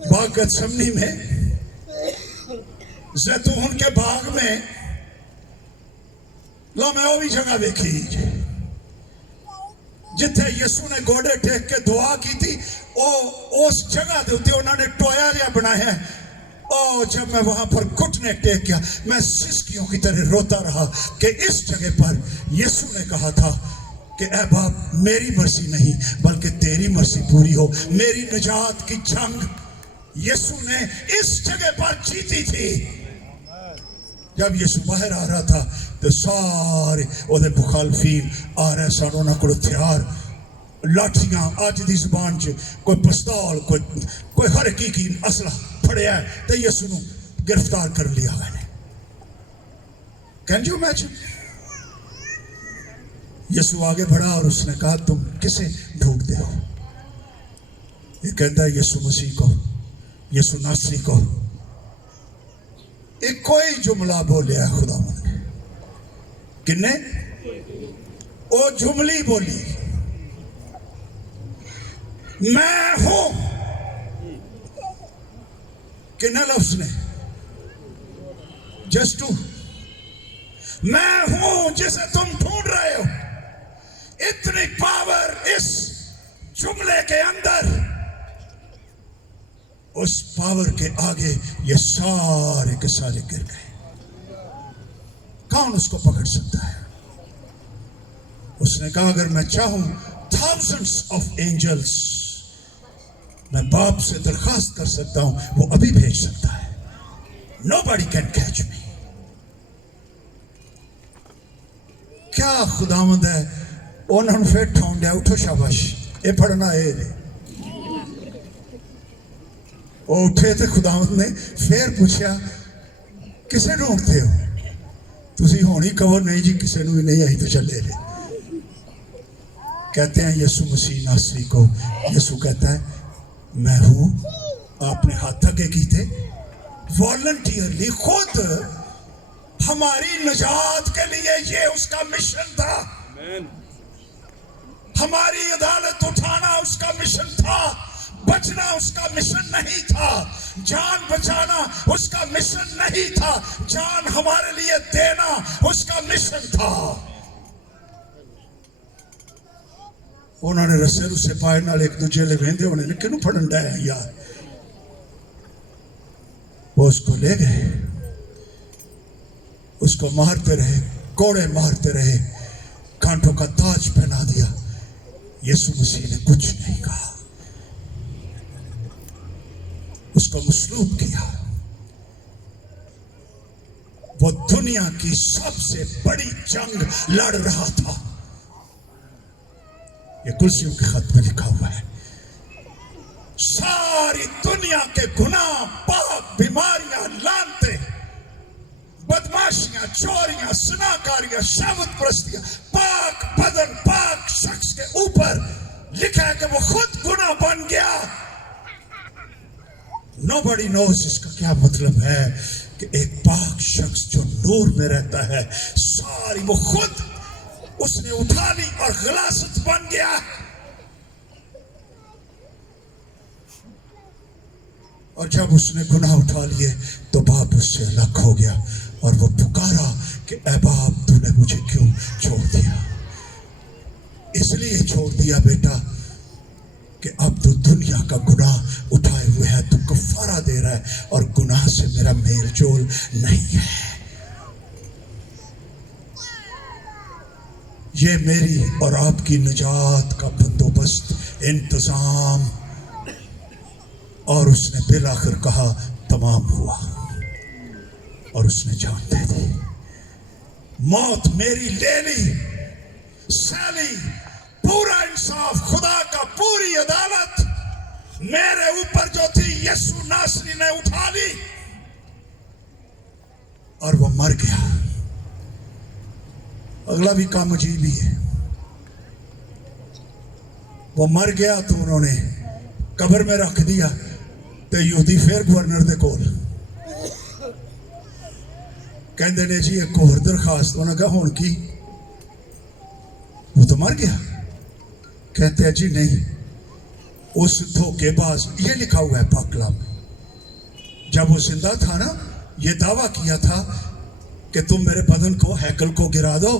बाग गतसमनी में, जैतून के बाग में, लो मैं वो भी जगह देखी जिथे यीशु ने गोडे टेक के दुआ की थी। उस जगह के उत्ते उन्होंने टोया जिहा बनाया है। और जब मैं वहां पर घुटने टेक गया, मैं सिसकियों की तरह रोता रहा कि इस जगह पर यीशु ने कहा था कि ऐ बाप मेरी मर्जी नहीं बल्कि तेरी मर्जी पूरी हो। मेरी निजात की जंग यीशु ने इस जगह पर जीती थी। जब यीशु बाहर आ रहा था तो सारे ओदे मुखालफीन आ रहे सन, उन्होंने को हथियार, लाठियां, अज की जुबान च कोई पिस्तौल, कोई हर हकीकी असला फड़िया है तो यसू नूं गिरफ्तार कर लिया मैंने। Can you imagine? यसू आगे बढ़ा और उसने कहा तुम किसे ढूंढते हो? ये कहता है यसू मसीह को, यसू नासरी को। एक कोई जुमला बोलिया खुदावंद ने, किन्ने ओ जुमली बोली, मैं हूं। किन्ने लफ्ज ने? जस्ट टू, मैं हूं जिसे तुम ढूंढ रहे हो। इतनी पावर इस जुमले के अंदर, उस पावर के आगे ये सारे के सारे गिर गए। कौन उसको पकड़ सकता है? उसने कहा अगर मैं चाहूं thousands of angels, मैं बाप से दरखास्त कर सकता हूं, वो अभी भेज सकता है। Nobody can catch me। क्या खुदावंद है? उन्होंने फिर ठोंडिया, उठो शाबाश, ये पढ़ना है। वो उठे थे, खुदावंद ने फिर पूछा किसे ढूंढते हो? तुसी होनी कवर नहीं जी, किसे भी नहीं आई तो चले रहे। कहते हैं यसू मसीह नासरी को। यसू कहता है मैं हूं। आपने हाथ आगे की थे, वॉलंटियरली, खुद हमारी निजात के लिए ये उसका मिशन था। हमारी अदालत उठाना उसका मिशन था, बचना उसका मिशन नहीं था, जान बचाना उसका मिशन नहीं था, जान हमारे लिए देना उसका मिशन था। उन्होंने रस्से रुस्से पाए नाल एक दूजे ले वेंदे होने ने, किनू फड़न डे यार। वो उसको ले गए, उसको मारते रहे, कोड़े मारते रहे, कांटों का ताज पहना दिया। यीशु मसीह ने कुछ नहीं कहा, उसको मसलूब किया। वो दुनिया की सबसे बड़ी जंग लड़ रहा था। ये कुर्सियों के खत में लिखा हुआ है। सारी दुनिया के गुनाह, पाप, बीमारियां, लानते, बदमाशियां, चोरियां, सनाकारियां, शहवत परस्तियां, पाक बदन, पाक शख्स के ऊपर लिखा है कि वो खुद गुनाह बन गया। Nobody knows इसका क्या मतलब है कि एक पाक शख्स जो नूर में रहता है, सारी वो खुद उसने उठा ली और गलासत बन गया। और जब उसने गुनाह उठा लिए तो बाप उससे अलग हो गया और वो पुकारा कि ऐ बाप तूने मुझे क्यों छोड़ दिया? इसलिए छोड़ दिया बेटा कि अब तू दुनिया का गुनाह उठाए हुए है, तू कफारा दे रहा है और गुनाह से मेरा मेल जोल नहीं है। ये मेरी और आपकी निजात का बंदोबस्त, इंतजाम। और उसने बिल आखिर कहा तमाम हुआ और उसने जान दे दी। मौत मेरी ले ली, सैली, पूरा इंसाफ, खुदा का पूरी अदालत मेरे ऊपर जो थी यीशु नासरी ने उठा ली और वो मर गया। अगला भी काम अजीब ही है। वो मर गया तो उन्होंने कब्र में रख दिया तो यहूदी फिर गवर्नर दे कोल कहते ने जी एक होर दरखास्त। उन्होंने कहा हुण की? वो तो मर गया। कहते हैं जी नहीं, उस धोखेबाज, ये लिखा हुआ है पाकला में, जब वो जिंदा था ना, ये दावा किया था कि तुम मेरे बदन को, हैकल को गिरा दो,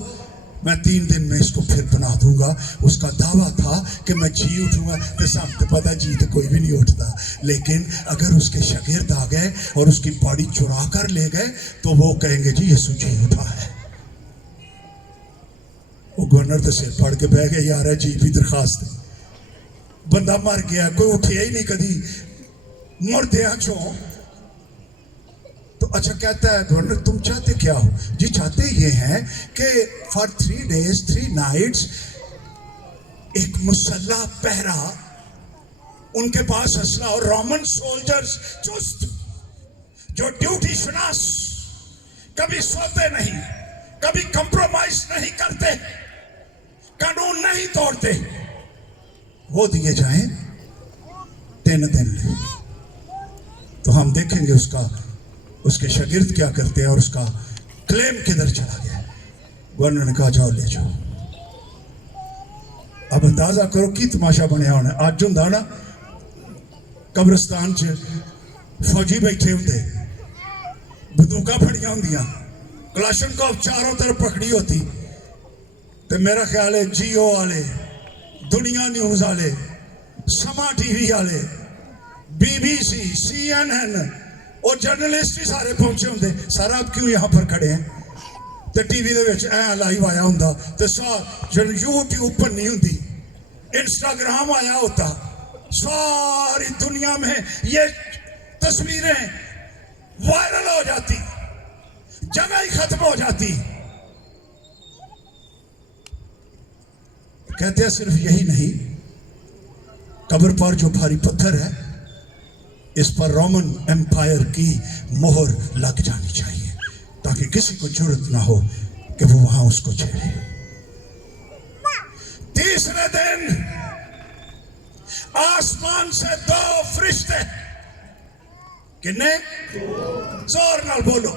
मैं 3 दिन में इसको फिर बना दूंगा। उसका दावा था कि मैं जी उठूंगा। तो सामने पता जी तो कोई भी नहीं उठता, लेकिन अगर उसके शागिर्द आ गए और उसकी बॉडी चुरा कर ले गए तो वो कहेंगे जी यीशु जी उठा है। वो गवर्नर तो सिर फाड़ के बह गए, यार है जी भी दरखास्त है, बंदा मर गया, कोई उठिया ही नहीं कभी मुर्दियां चो। तो अच्छा कहता है गवर्नर तुम चाहते क्या हो? जी चाहते ये हैं कि फॉर 3 days 3 nights एक मुसल्ला पहरा उनके पास असला, और रोमन सोल्जर्स चुस्त, जो ड्यूटी शुनास, कभी सोते नहीं, कभी कंप्रोमाइज नहीं करते, कानून नहीं तोड़ते, वो दिए जाएं 3 दिन ले। तो हम देखेंगे उसके शागिर्द क्या करते हैं और उसका क्लेम किधर चला गया। गवर्नर ने कहा जाओ ले जाओ। अब अंदाजा करो कि तमाशा बनया होना। अज हुंदा ना कब्रिस्तान च फौजी बैठे होंगे, बंदूका फड़िया होंदियां, कलाशनकोव चारों तरफ पकड़ी होती, तो मेरा ख्याल है जियो वाले, दुनिया न्यूज वाले, समा टीवी वाले, BBC, CNN और जर्नलिस्ट ही सारे पहुंचे होंगे। सारा आप क्यों यहाँ पर खड़े हैं? तो टीवी ऐ लाइव आया होंदा, तो यूट्यूब पर नहीं होंदी, इंस्टाग्राम आया होता, सारी दुनिया में ये तस्वीरें वायरल हो जाती, जगह ही खत्म हो जाती। कहते हैं सिर्फ यही नहीं, कब्र पर जो भारी पत्थर है, इस पर रोमन एम्पायर की मोहर लग जानी चाहिए, ताकि किसी को जरूरत ना हो कि वो वहां उसको छेड़े। तीसरे दिन आसमान से 2 फरिश्ते, किन्ने? जोर नाल बोलो।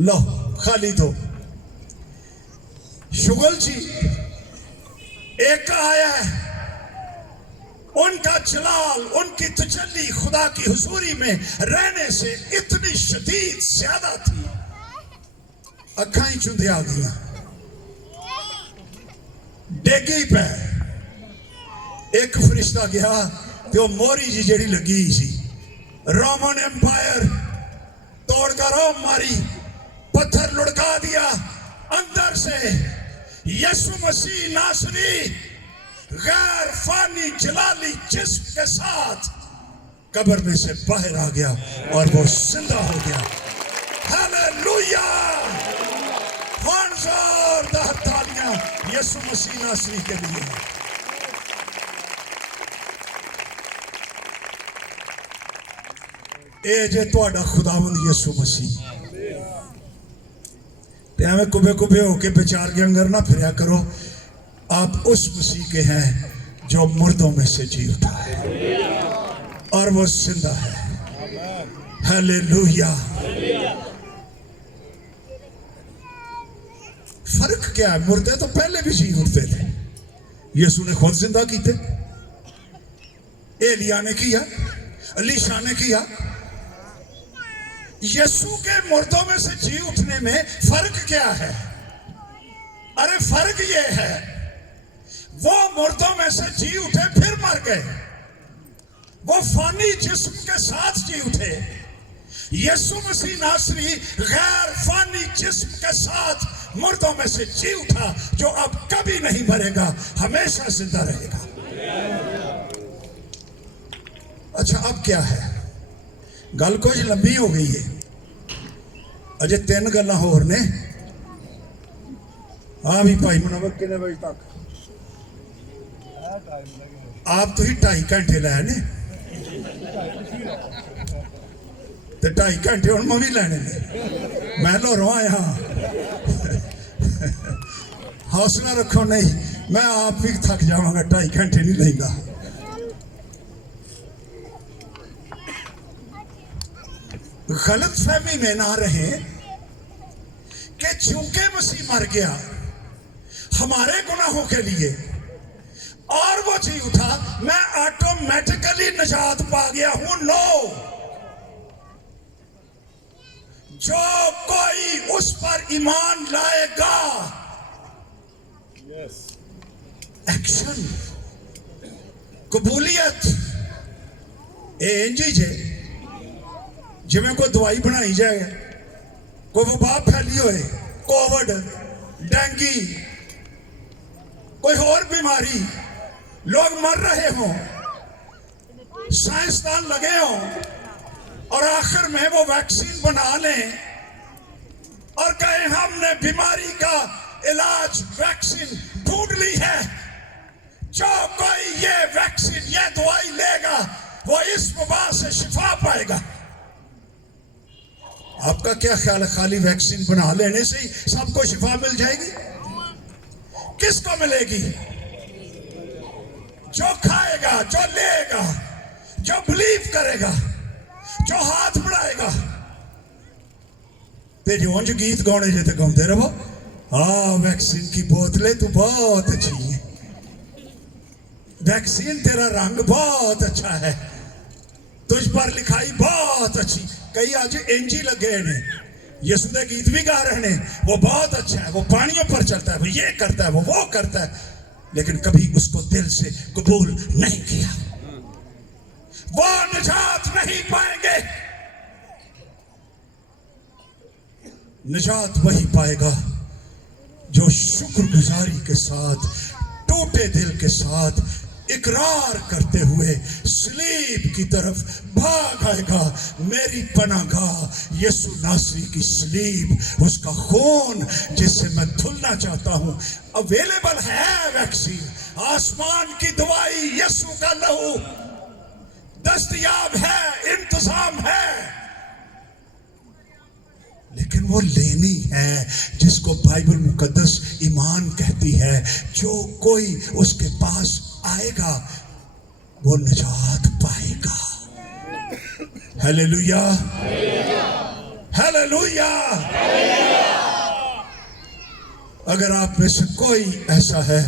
लो खाली 2। शुगल जी एक आया है, उनका जलाल, उनकी तजल्ली खुदा की हुजूरी में रहने से इतनी शदीद ज्यादा थी, अखा ही चुंदे आ गई, डेगी पे। एक फरिश्ता गया तो मोरी जी जेड़ी लगी सी, रोमन एम्पायर तोड़कर मारी, पत्थर लुढ़का दिया, अंदर से यीशु मसीह नासरी गैर फानी जलाली जिस्म के साथ कब्र में से बाहर आ गया और वो जिंदा हो गया। हालेलुया! जोरदार तालियां यीशु मसीह नासरी के लिए। ए जे तुहाडा खुदावंद यीशु मसीह, ते एवें कुबे कुबे होके विचार के अंदर ना फिरया करो। आप उस मसीह के हैं जो मुर्दों में से जी उठा है और वो जिंदा है। हालेलुया! फर्क क्या है? मुर्दे तो पहले भी जी उठते थे, यीशु ने खुद जिंदा किए, एलिया ने किया, अलीशा ने किया। यीशु के मुर्दों में से जी उठने में फर्क क्या है? अरे फर्क ये है, वो मुर्दों में से जी उठे फिर मर गए, वो फानी जिस्म के साथ जी उठे। यीशु मसीह नासरी गैर फानी जिस्म के साथ मुर्दों में से जी उठा, जो अब कभी नहीं मरेगा, हमेशा जिंदा रहेगा। अच्छा अब क्या है? गल कुछ लंबी हो गई है, अजे 3 गल्लां होर ने। हाँ भी भाई मुनव्वर, कितने बजे तक? आप तो ही 2.5 घंटे लाए ने, तो 2.5 घंटे हूँ मैं भी लैने ने। मैं लोरों आया, हौसला रखो, नहीं मैं आप भी थक जावांगा, 2.5 घंटे नहीं लेंदा। गलत फहमी में ना रहे कि चूंकि मसीह मर गया हमारे गुनाहों के लिए और वो जी उठा, मैं ऑटोमेटिकली निजात पा गया हूं। नो, जो कोई उस पर ईमान लाएगा, एक्शन, कबूलियत इंजी जे जिमें कोई दवाई बनाई जाए, कोई वबा फैली होए, कोविड, डेंगी, कोई और बीमारी, लोग मर रहे हों, साइंसदान लगे हों और आखिर में वो वैक्सीन बना लें और कहें हमने बीमारी का इलाज, वैक्सीन ढूंढ ली है, जो कोई ये वैक्सीन, ये दवाई लेगा, वो इस वबा से शिफा पाएगा। आपका क्या ख्याल है, खाली वैक्सीन बना लेने से ही सबको शिफा मिल जाएगी? किसको मिलेगी? जो खाएगा, जो लेगा, जो बिलीव करेगा, जो हाथ बढ़ाएगा। ते जो गीत गाने जे तो गाते रहो, हाँ वैक्सीन की बोतलें तू बहुत अच्छी है, वैक्सीन तेरा रंग बहुत अच्छा है, तुझ पर लिखाई बहुत अच्छी। कई आज इंज ही लगे ने, यसु दे गीत भी गा रहे हैं, वो बहुत अच्छा है, वो पानियों पर चलता है, वो ये करता है, वो करता है, लेकिन कभी उसको दिल से कबूल नहीं किया, वो निजात नहीं पाएंगे। निजात वही पाएगा जो शुक्रगुजारी के साथ, टूटे दिल के साथ, इकरार करते हुए सलीब की तरफ भाग आएगा। मेरी पनाहगाह यीशु नासरी की सलीब, उसका खून जिससे मैं धुलना चाहता हूं। अवेलेबल है वैक्सीन, आसमान की दवाई यीशु का लहू दस्तयाब है, इंतजाम है, लेकिन वो लेनी है जिसको बाइबल मुकद्दस ईमान कहती है। जो कोई उसके पास आएगा वो निजात पाएगा। Hallelujah, hallelujah. अगर आप में से कोई ऐसा है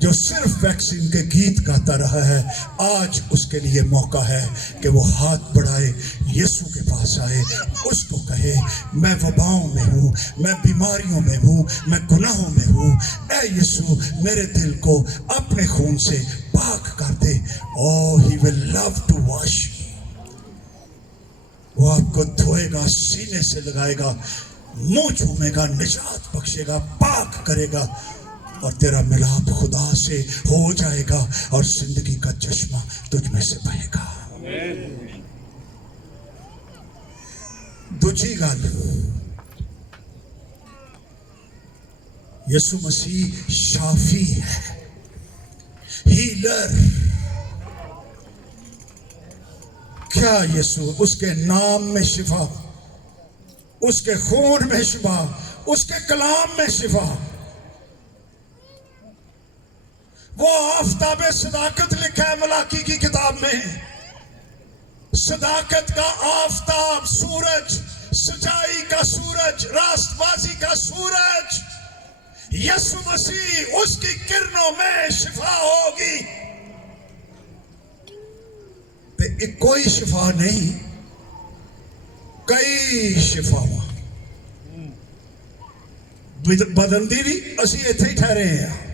जो सिर्फ वैक्सीन के गीत गाता रहा है, आज उसके लिए मौका है कि वो हाथ बढ़ाए, यीशु के पास आए, उसको कहे मैं वबाओं में हूँ, मैं बीमारियों में हूँ, मैं गुनाहों में हूँ, ऐ यीशु मेरे दिल को अपने खून से पाक कर दे। Oh he will love to wash, वो आपको धोएगा, सीने से लगाएगा, मुंह चूमेगा, निजात बख्शेगा, पाक करेगा, और तेरा मिलाप खुदा से हो जाएगा और जिंदगी का चश्मा तुझ में से बहेगा। दूसरी गल, यीशु मसीह शाफी है, हीलर। क्या यीशु, उसके नाम में शिफा, उसके खून में शिफा, उसके कलाम में शिफा। वो आफताबे सदाकत लिखा है मलाकी की किताब में, सदाकत का आफताब, सूरज, सच्चाई का सूरज, रास्तबाजी का सूरज, यीशु मसीह, उसकी किरणों में शिफा होगी। तो कोई शिफा नहीं, कई शिफावां बदन दी भी असी इत्थे ही ठहरे हैं।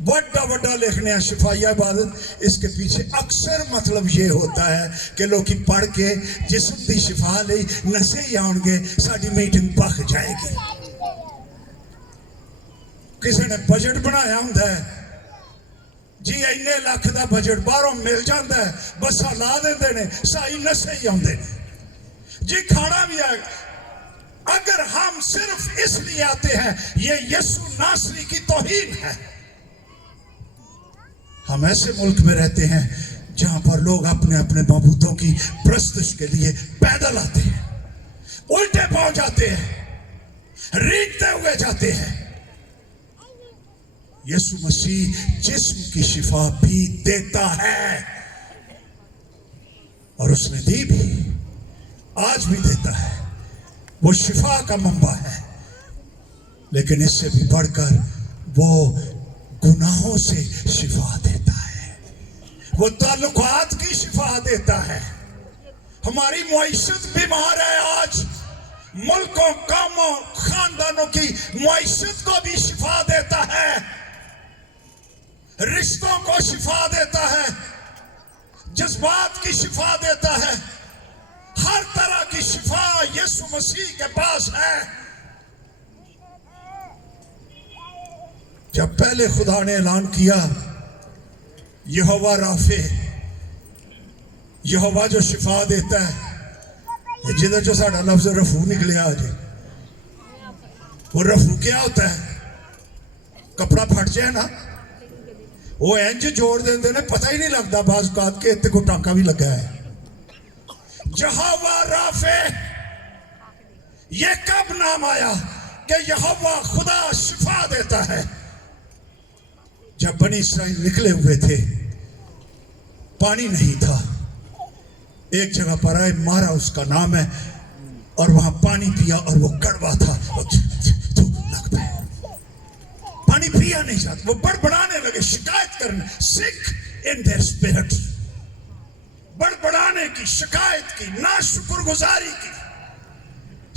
बड़ा बड़ा लिखने शिफाया इबादत, इसके पीछे अक्सर मतलब ये होता है कि लोग पढ़ के जिस्म की शिफा ले नशे ही आउणगे, साडी मीटिंग भख जाएगी। किसी ने बजट बनाया हुंदा है जी, इन्ने लख का बजट बाहरों मिल जाता है, बसा ला देंदे ने, साई नशे ही आउंदे ने जी, खाना भी है। अगर हम सिर्फ इसलिए आते हैं, ये यीशु नासरी की तौहीन है। हम ऐसे मुल्क में रहते हैं जहां पर लोग अपने अपने मबूतों की प्रस्तुत के लिए पैदल आते हैं, उल्टे पांव जाते हैं, रींगते हुए जाते हैं। यीशु मसीह जिस्म की शिफा भी देता है, और उसने दी भी, आज भी देता है। वो शिफा का मंबा है, लेकिन इससे भी बढ़कर वो गुनाहों से शिफा देता है, वो ताल्लुकात की शिफा देता है। हमारी मुआइशत बीमार है आज, मुल्कों, कौमों, खानदानों की मुआइशत को भी शिफा देता है, रिश्तों को शिफा देता है, जज्बात की शिफा देता है। हर तरह की शिफा यीशु मसीह के पास है। जब पहले खुदा ने ऐलान किया यहोवा राफे, यहोवा जो शिफा देता है, जिधर जो साडा लफ्ज रफू निकलिया आज, वो रफू क्या होता है? कपड़ा फट जाए ना, वो इंज जोड़ देंगे ने, पता ही नहीं लगता बाज कात के इतने को टांका भी लगा है। यहोवा राफे, ये कब नाम आया कि यहोवा खुदा शिफा देता है? जब बनी इसराइल निकले हुए थे, पानी नहीं था, एक जगह पर आए, मारा उसका नाम है, और वहां पानी पिया और वो कड़वा था, लगता है पानी पिया नहीं जाता। वो बड़बड़ाने लगे, शिकायत करने, सिक इन देयर स्पिरिट, बड़बड़ाने की, शिकायत की, ना शुक्रगुजारी की,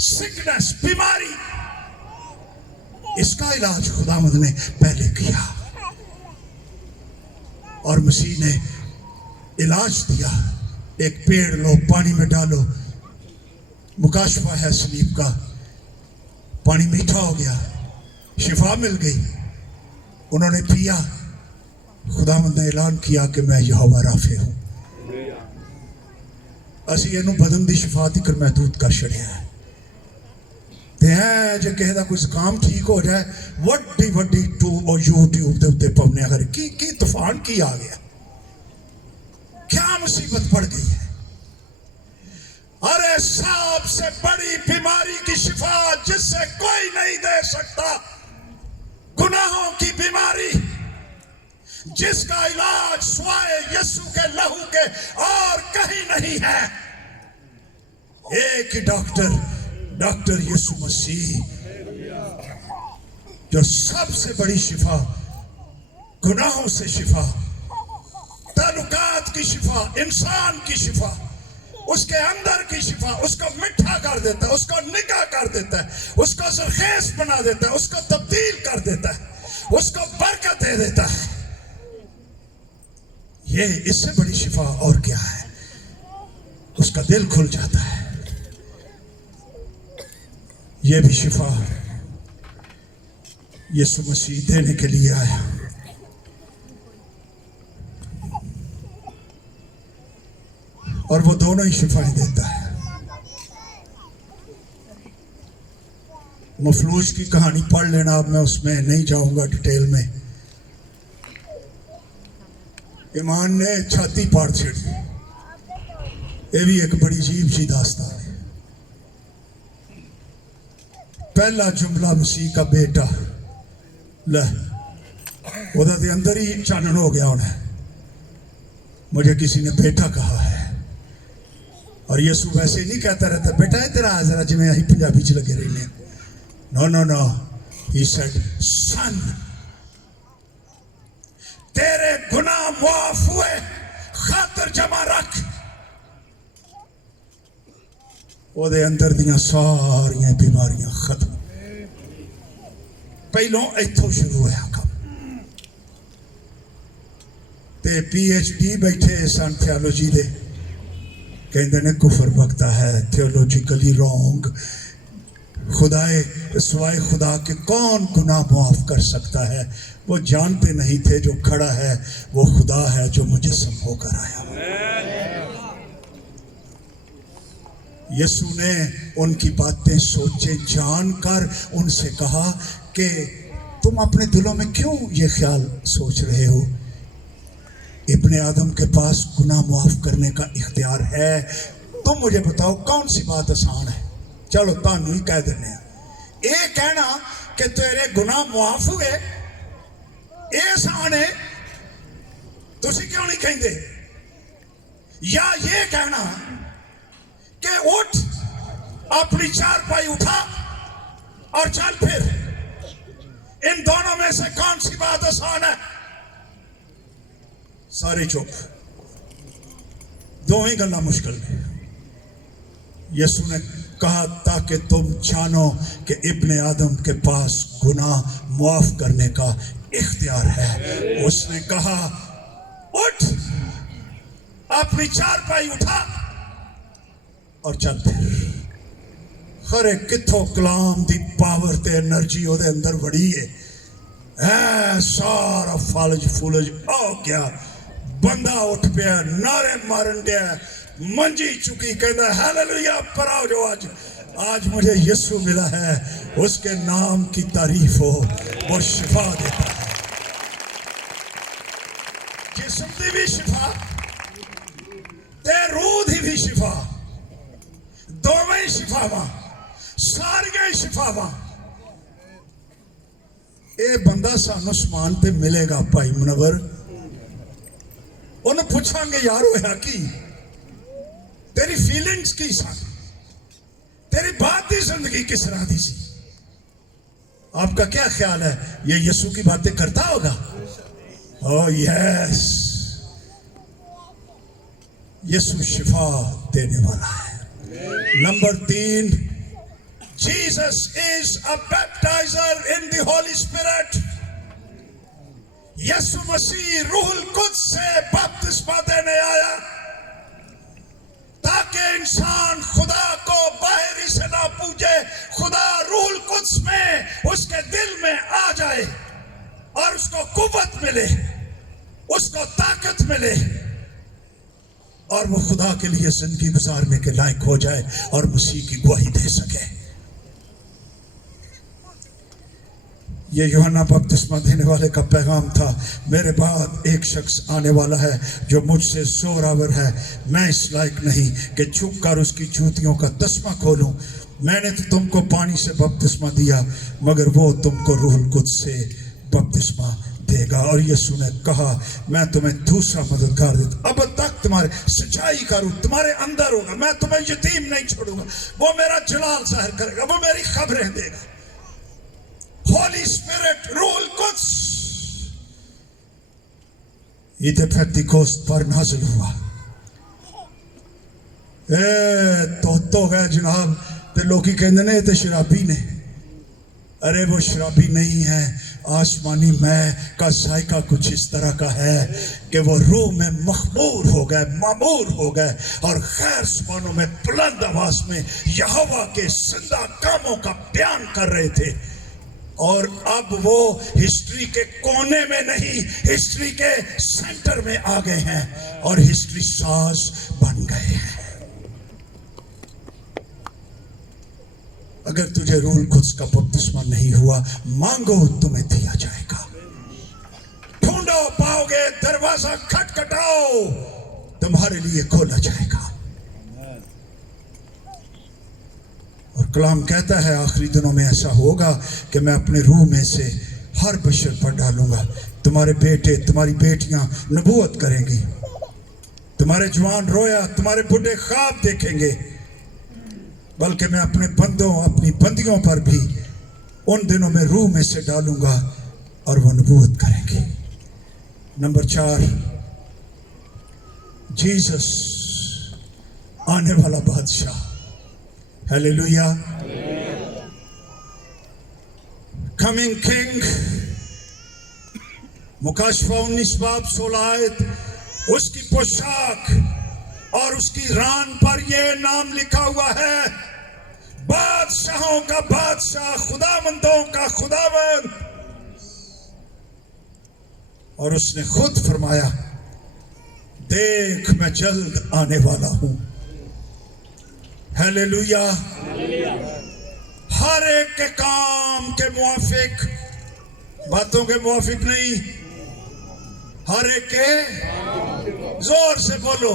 सिकनेस, बीमारी। इसका इलाज खुदावंद ने पहले किया और मसीह ने इलाज दिया। एक पेड़ लो, पानी में डालो, मुकाशफा है सलीब का, पानी मीठा हो गया, शिफा मिल गई। उन्होंने पिया, खुदावंद ने ऐलान किया कि मैं यहोवा राफे हूं। असी इनू बदन की शिफा तक महदूद कर छड़िया है। जो किसी का कोई जुकाम ठीक हो जाए, वड्डी वड्डी यूट्यूब के उत्ते पवने अगर की तूफान की आ गया, क्या मुसीबत पड़ गई है। अरे सबसे बड़ी बीमारी की शिफा जिससे कोई नहीं दे सकता, गुनाहों की बीमारी, जिसका इलाज स्वाए यीशु के लहू के और कहीं नहीं है। एक ही डॉक्टर यीशु मसीह, जो सबसे बड़ी शिफा, गुनाहों से शिफा, ताल्लुकात की शिफा, इंसान की शिफा, उसके अंदर की शिफा, उसको मिठा कर देता है, उसको निका कर देता है, उसको जरखेज बना देता है, उसको तब्दील कर देता है, उसको बरकत दे देता है। ये इससे बड़ी शिफा और क्या है? उसका दिल खुल जाता है। ये भी शिफा यीशु मसीह देने के लिए आया। और वो दोनों ही शिफाएं देता है। मफलूज की कहानी पढ़ लेना, अब मैं उसमें नहीं जाऊंगा डिटेल में। ईमान ने छाती पाड़ छड़ी, ये भी एक बड़ी अजीब सी दास्तान है। पहला जुमला मसीह का बेटा, ले उधर के अंदर ही चानन हो गया उन्हें, मुझे किसी ने बेटा कहा है। और यीशु वैसे नहीं कहता रहता बेटा इधर आ जरा, जिमें अं पंजाबी च लगे रहने। No no no, he said son, तेरे गुनाह माफ हुए, खातर जमा रख। ओदे अंदर दियां सारियां बीमारियां खत्म। पहलों इथों शुरू होया काम। ते PhD बैठे सन थियोलॉजी दे, कहते ने कुफर बकता है, थियोलॉजिकली रॉन्ग। खुदाए सिवाय खुदा के कौन गुनाह माफ कर सकता है? वो जानते नहीं थे जो खड़ा है वो खुदा है जो मुझे संभोकर आया। यीशु ने उनकी बातें सोचे जानकर उनसे कहा कि तुम अपने दिलों में क्यों ये ख्याल सोच रहे हो? इब्ने आदम के पास गुनाह माफ करने का इख्तियार है। तुम मुझे बताओ कौन सी बात आसान है? चलो तानू ही कह देने। ये कहना कि तेरे गुनाह माफ हुए ये आसान है, तुसी क्यों नहीं कहते? या ये कहना कि उठ, अपनी चारपाई उठा और चल फिर, इन दोनों में से कौन सी बात आसान है? सारे चुप, दो ही गल्ला मुश्किल है। यीशु ने कहा ताकि तुम जानो कि इब्ने आदम के पास गुनाह माफ करने का इख्तियार है। उसने कहा उठ, अपनी चारपाई उठा और चल फिर। खरे किथों कलाम दी पावर ते एनर्जी ओदे अंदर वड़ी है। सारा फालज फूलज आ गया, बंदा उठ पिया, नारे मारन दिया, मंजी चुकी, कहना हालेलुया, पर आओ जो आज मुझे यीशु मिला है, उसके नाम की तारीफ हो, वो शिफा देता है। दी भी शिफा ते रूह दी भी शिफा दोवें शिफावां सारियां शिफावां ये बंदा सानू समान ते मिलेगा भाई मुनवर उन्हें पूछांगे यार होया की तेरी फीलिंग्स की सन तेरी बात की जिंदगी किस तरह की सी आपका क्या ख्याल है ये यीशु की बातें करता होगा ओह यस यीशु शिफा देने वाला है number 3 Jesus is a baptizer in the holy spirit यीशु मसीह रूहुल कुद्स से बपतिस्मा देने आया ताकि इंसान खुदा को बाहरी से ना पूजे खुदा रूहुल कुद्स में उसके दिल में आ जाए और उसको कुव्वत मिले उसको ताकत मिले और वो खुदा के लिए जिंदगी गुजारने के लायक हो जाए और मसीह की गवाही दे सके ये यूहन्ना बपतिस्मा देने वाले का पैगाम था मेरे बाद एक शख्स आने वाला है जो मुझसे जोरावर है मैं इस लायक नहीं कि झुक कर उसकी जूतियों का तस्मा खोलूं मैंने तो तुमको पानी से बपतिस्मा दिया मगर वो तुमको रूहुल कुद्स से बपतिस्मा देगा और यीशु ने कहा मैं तुम्हें दूसरा मददगार देता अब तक तुम्हारे सच्चाई का रूप तुम्हारे अंदर होगा मैं तुम्हें यतीम नहीं छोड़ूंगा वो मेरा जलाल जाहिर करेगा वो मेरी खबरें देगा Holy Spirit रूहुल कुद्स ईद पेंतिकोस्त पर नाज़िल हुआ तो गए जनाब ते लोकी कहते ने ते शराबी ने अरे वो शराबी नहीं है आसमानी मैं का जायका कुछ इस तरह का है कि वो रूह में मखमूर हो गए मामूर हो गए और खैर सुबानों में बुलंद आवाज में यहोवा के जिंदा कामों का बयान कर रहे थे और अब वो हिस्ट्री के कोने में नहीं हिस्ट्री के सेंटर में आ गए हैं और हिस्ट्री साज बन गए हैं अगर तुझे रूहुल कुद्स का बपतिस्मा नहीं हुआ मांगो तुम्हें दिया जाएगा ढूंढो पाओगे दरवाजा खटखटाओ तुम्हारे लिए खोला जाएगा और कलाम कहता है आखिरी दिनों में ऐसा होगा कि मैं अपने रूह में से हर बशर पर डालूंगा तुम्हारे बेटे तुम्हारी बेटियां नबूवत करेंगी तुम्हारे जवान रोया तुम्हारे बुढ़े ख्वाब देखेंगे बल्कि मैं अपने बंदों अपनी बंदियों पर भी उन दिनों में रूह में से डालूंगा और वो नबूवत करेंगे नंबर 4 जीसस आने वाला बादशाह हालेलुया कमिंग किंग मुकाशफा 19 बाब 16 आयत उसकी पोशाक और उसकी रान पर यह नाम लिखा हुआ है बादशाहों का बादशाह खुदावंदों का खुदावंद और उसने खुद फरमाया देख मैं जल्द आने वाला हूं हालेलुया हर एक के काम के मुआफिक बातों के मुआफिक नहीं हर एक के जोर से बोलो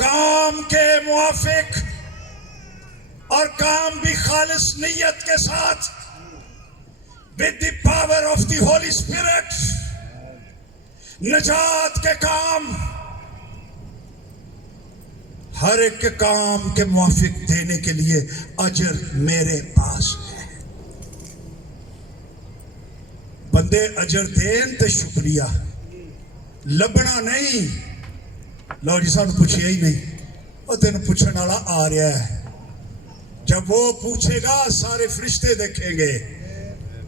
काम के मुआफिक और काम भी खालिस नियत के साथ with the power of the holy spirit नजात के काम हर एक के काम के मुआफिक देने के लिए अजर मेरे पास है बंदे अजर देन ते शुक्रिया लबना नहीं लो जी सानू पूछिए ही नहीं और तेन पूछने वाला आ रहा है जब वो पूछेगा सारे फरिश्ते देखेंगे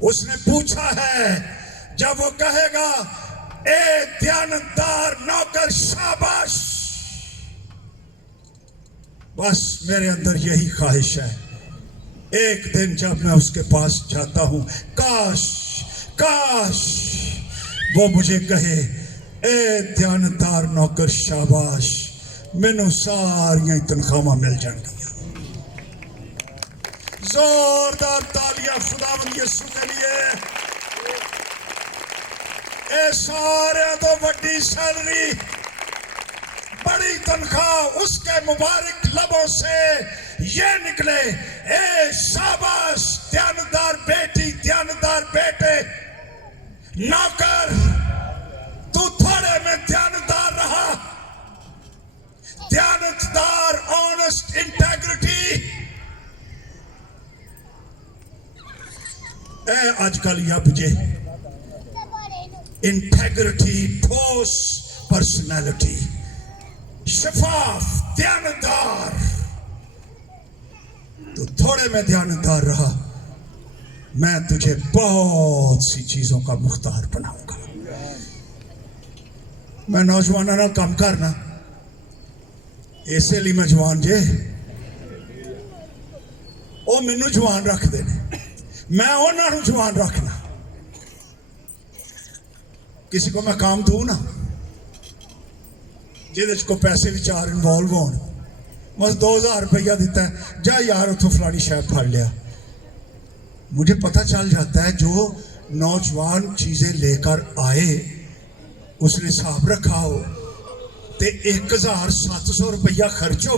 उसने पूछा है जब वो कहेगा ए ध्यानदार नौकर शाबाश बस मेरे अंदर यही ख्वाहिश है एक दिन जब मैं उसके पास जाता हूं काश काश वो मुझे कहे ए ध्यानदार नौकर शाबाश मैनू सारियां तनख्वाहां मिल जाएंगी जोरदार तालियां खुदावंद यीशु के लिए ए सारे तो बड़ी सैलरी, बड़ी तनख्वाह उसके मुबारक लबों से ये निकले, ए शाबाश ध्यानदार बेटी, ध्यानदार बेटे, नौकर तू थोड़े में ध्यानदार रहा, ध्यानदार, ऑनेस्ट, इंटेग्रिटी। ए आजकल यह बुझे इंटेग्रिटी, ठोस पर्सनैलिटी, शफाफ, ध्यानदार, तो थोड़े में ध्यानदार रहा, मैं तुझे बहुत सी चीजों का मुख्तार बनाऊंगा। मैं नौजवानों ना काम करना इसलिए मैं जवान जे ओ मैनू जवान रख देने, मैं उन्होंने जवान रखना। किसी को मैं काम दूं ना जिदे को पैसे भी चार इन्वॉल्व हो, बस 2000 रुपया दिता है, जा यार उतो फलानी शहर फड़ लिया। मुझे पता चल जाता है जो नौजवान चीजें लेकर आए उसने हिसाब रखा हो तो 1700 रुपया खर्च हो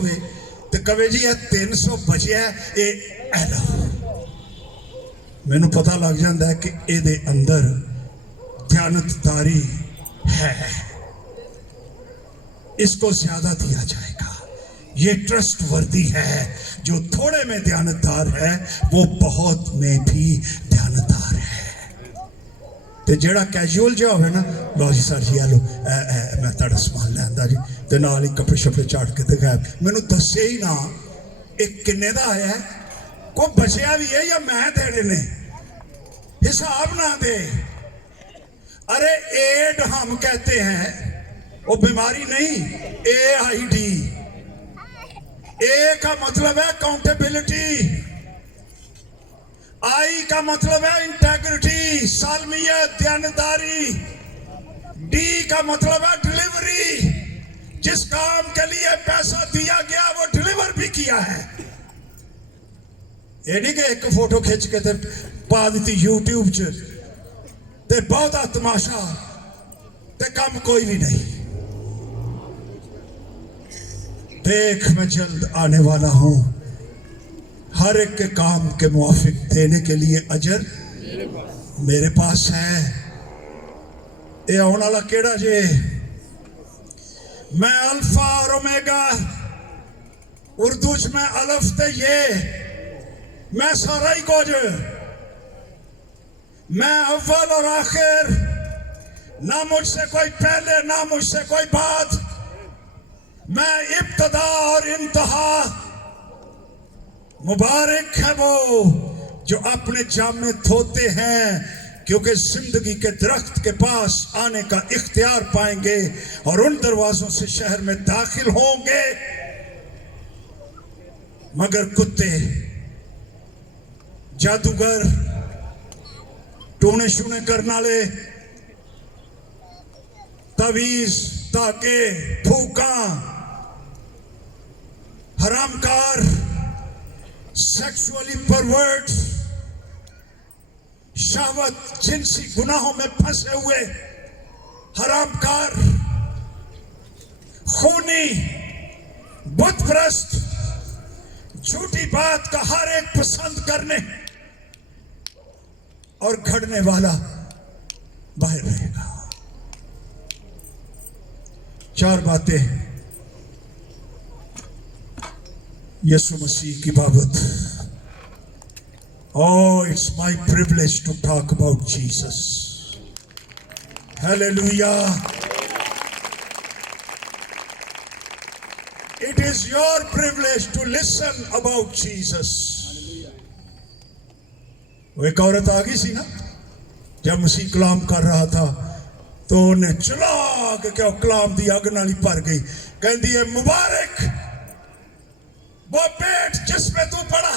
तो कवे जी यह 300 बचे है, मैनू पता लग जाता है कि ये अंदर ध्यानतदारी है, इसको ज्यादा दिया जाएगा, ये ट्रस्ट वर्दी है। जो थोड़े में ध्यानदार है वो बहुत में भी ध्यानदार है। तो जेड़ा कैजुअल जो हो ना, लो जी सर जी लो मैं तेरा समान लिया जी, तो नाल ही कपड़े शपड़े चाट के दिखाया, मैनू दसे ही ना एक किन्ने दा आया, कोई बचया भी है या मैं देने ने, हिसाब ना दे। अरे एड हम कहते हैं, वो बीमारी नहीं, AID, ए का मतलब है अकाउंटेबिलिटी, आई का मतलब है इंटेग्रिटी, सालमियत, ध्यानदारी, डी का मतलब है डिलीवरी, जिस काम के लिए पैसा दिया गया वो डिलीवर भी किया है। ये नहीं कि एक फोटो खिंच के ते पा दी यूट्यूब च ते बहुत तमाशा ते काम कोई भी नहीं। देख मैं जल्द आने वाला हूं, हर एक के काम के मुआफिक देने के लिए अजर मेरे पास है। ये आने वाला केड़ा जे, मैं अल्फा और ओमेगा, उर्दू च मैं अलफ ते ये, मैं सारा ही कुछ, मैं अव्वल और आखिर, ना मुझसे कोई पहले ना मुझसे कोई बाद, मैं इब्तदा और इंतहा। मुबारक है वो जो अपने जामे धोते हैं, क्योंकि जिंदगी के दरख्त के पास आने का इख्तियार पाएंगे और उन दरवाजों से शहर में दाखिल होंगे। मगर कुत्ते, जादूगर, टूने शूने करने वाले, तवीज, ताके, फूका, हरामकार, सेक्सुअली परवर्ट, शहवत, जिनसी गुनाहों में फंसे हुए हरामकार, खूनी, बुतप्रस्त, झूठी बात का हर एक पसंद करने और घड़ने वाला बाहर रहेगा। 4 बातें यीशु मसीह की बाबत। Oh, it's my privilege to talk about Jesus. Hallelujah. It is your privilege to listen about Jesus. वो एक औरत आ गई सी ना, जब मसीह कलाम कर रहा था तो उन्हें चला के क्या कलाम दी अग नाली भर गई, कहती है मुबारक वो पेट जिसमें तू पड़ा,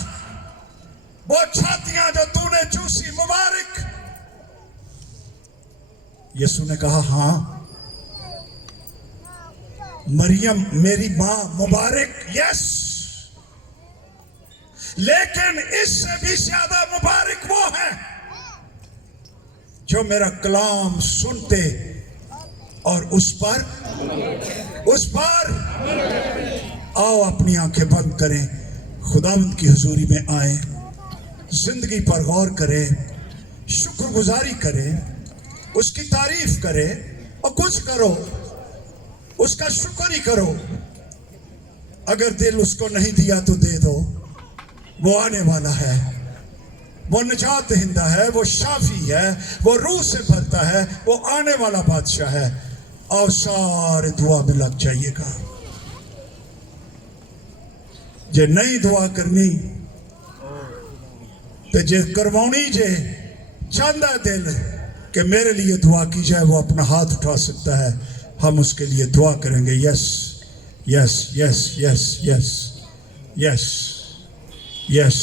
वो छातियां जो तूने चूसी, मुबारक। यीशु ने कहा हां मरियम मेरी मां मुबारक, यस, लेकिन इससे भी ज्यादा मुबारक वो है जो मेरा कलाम सुनते और उस पर आओ, अपनी आंखें बंद करें, खुदावंद की हुजूरी में आए, जिंदगी पर गौर करें, शुक्रगुजारी करें, उसकी तारीफ करें और कुछ करो, उसका शुक्र ही करो। अगर दिल उसको नहीं दिया तो दे दो, वो आने वाला है, वो निजात दहिंदा है, वो शाफी है, वो रूह से भरता है, वो आने वाला बादशाह है। और सारे दुआ में लग जाइएगा। जे नहीं दुआ करनी तो जे करवानी, जे चाहता है दिल कि मेरे लिए दुआ की जाए, वो अपना हाथ उठा सकता है, हम उसके लिए दुआ करेंगे। Yes yes yes yes yes yes yes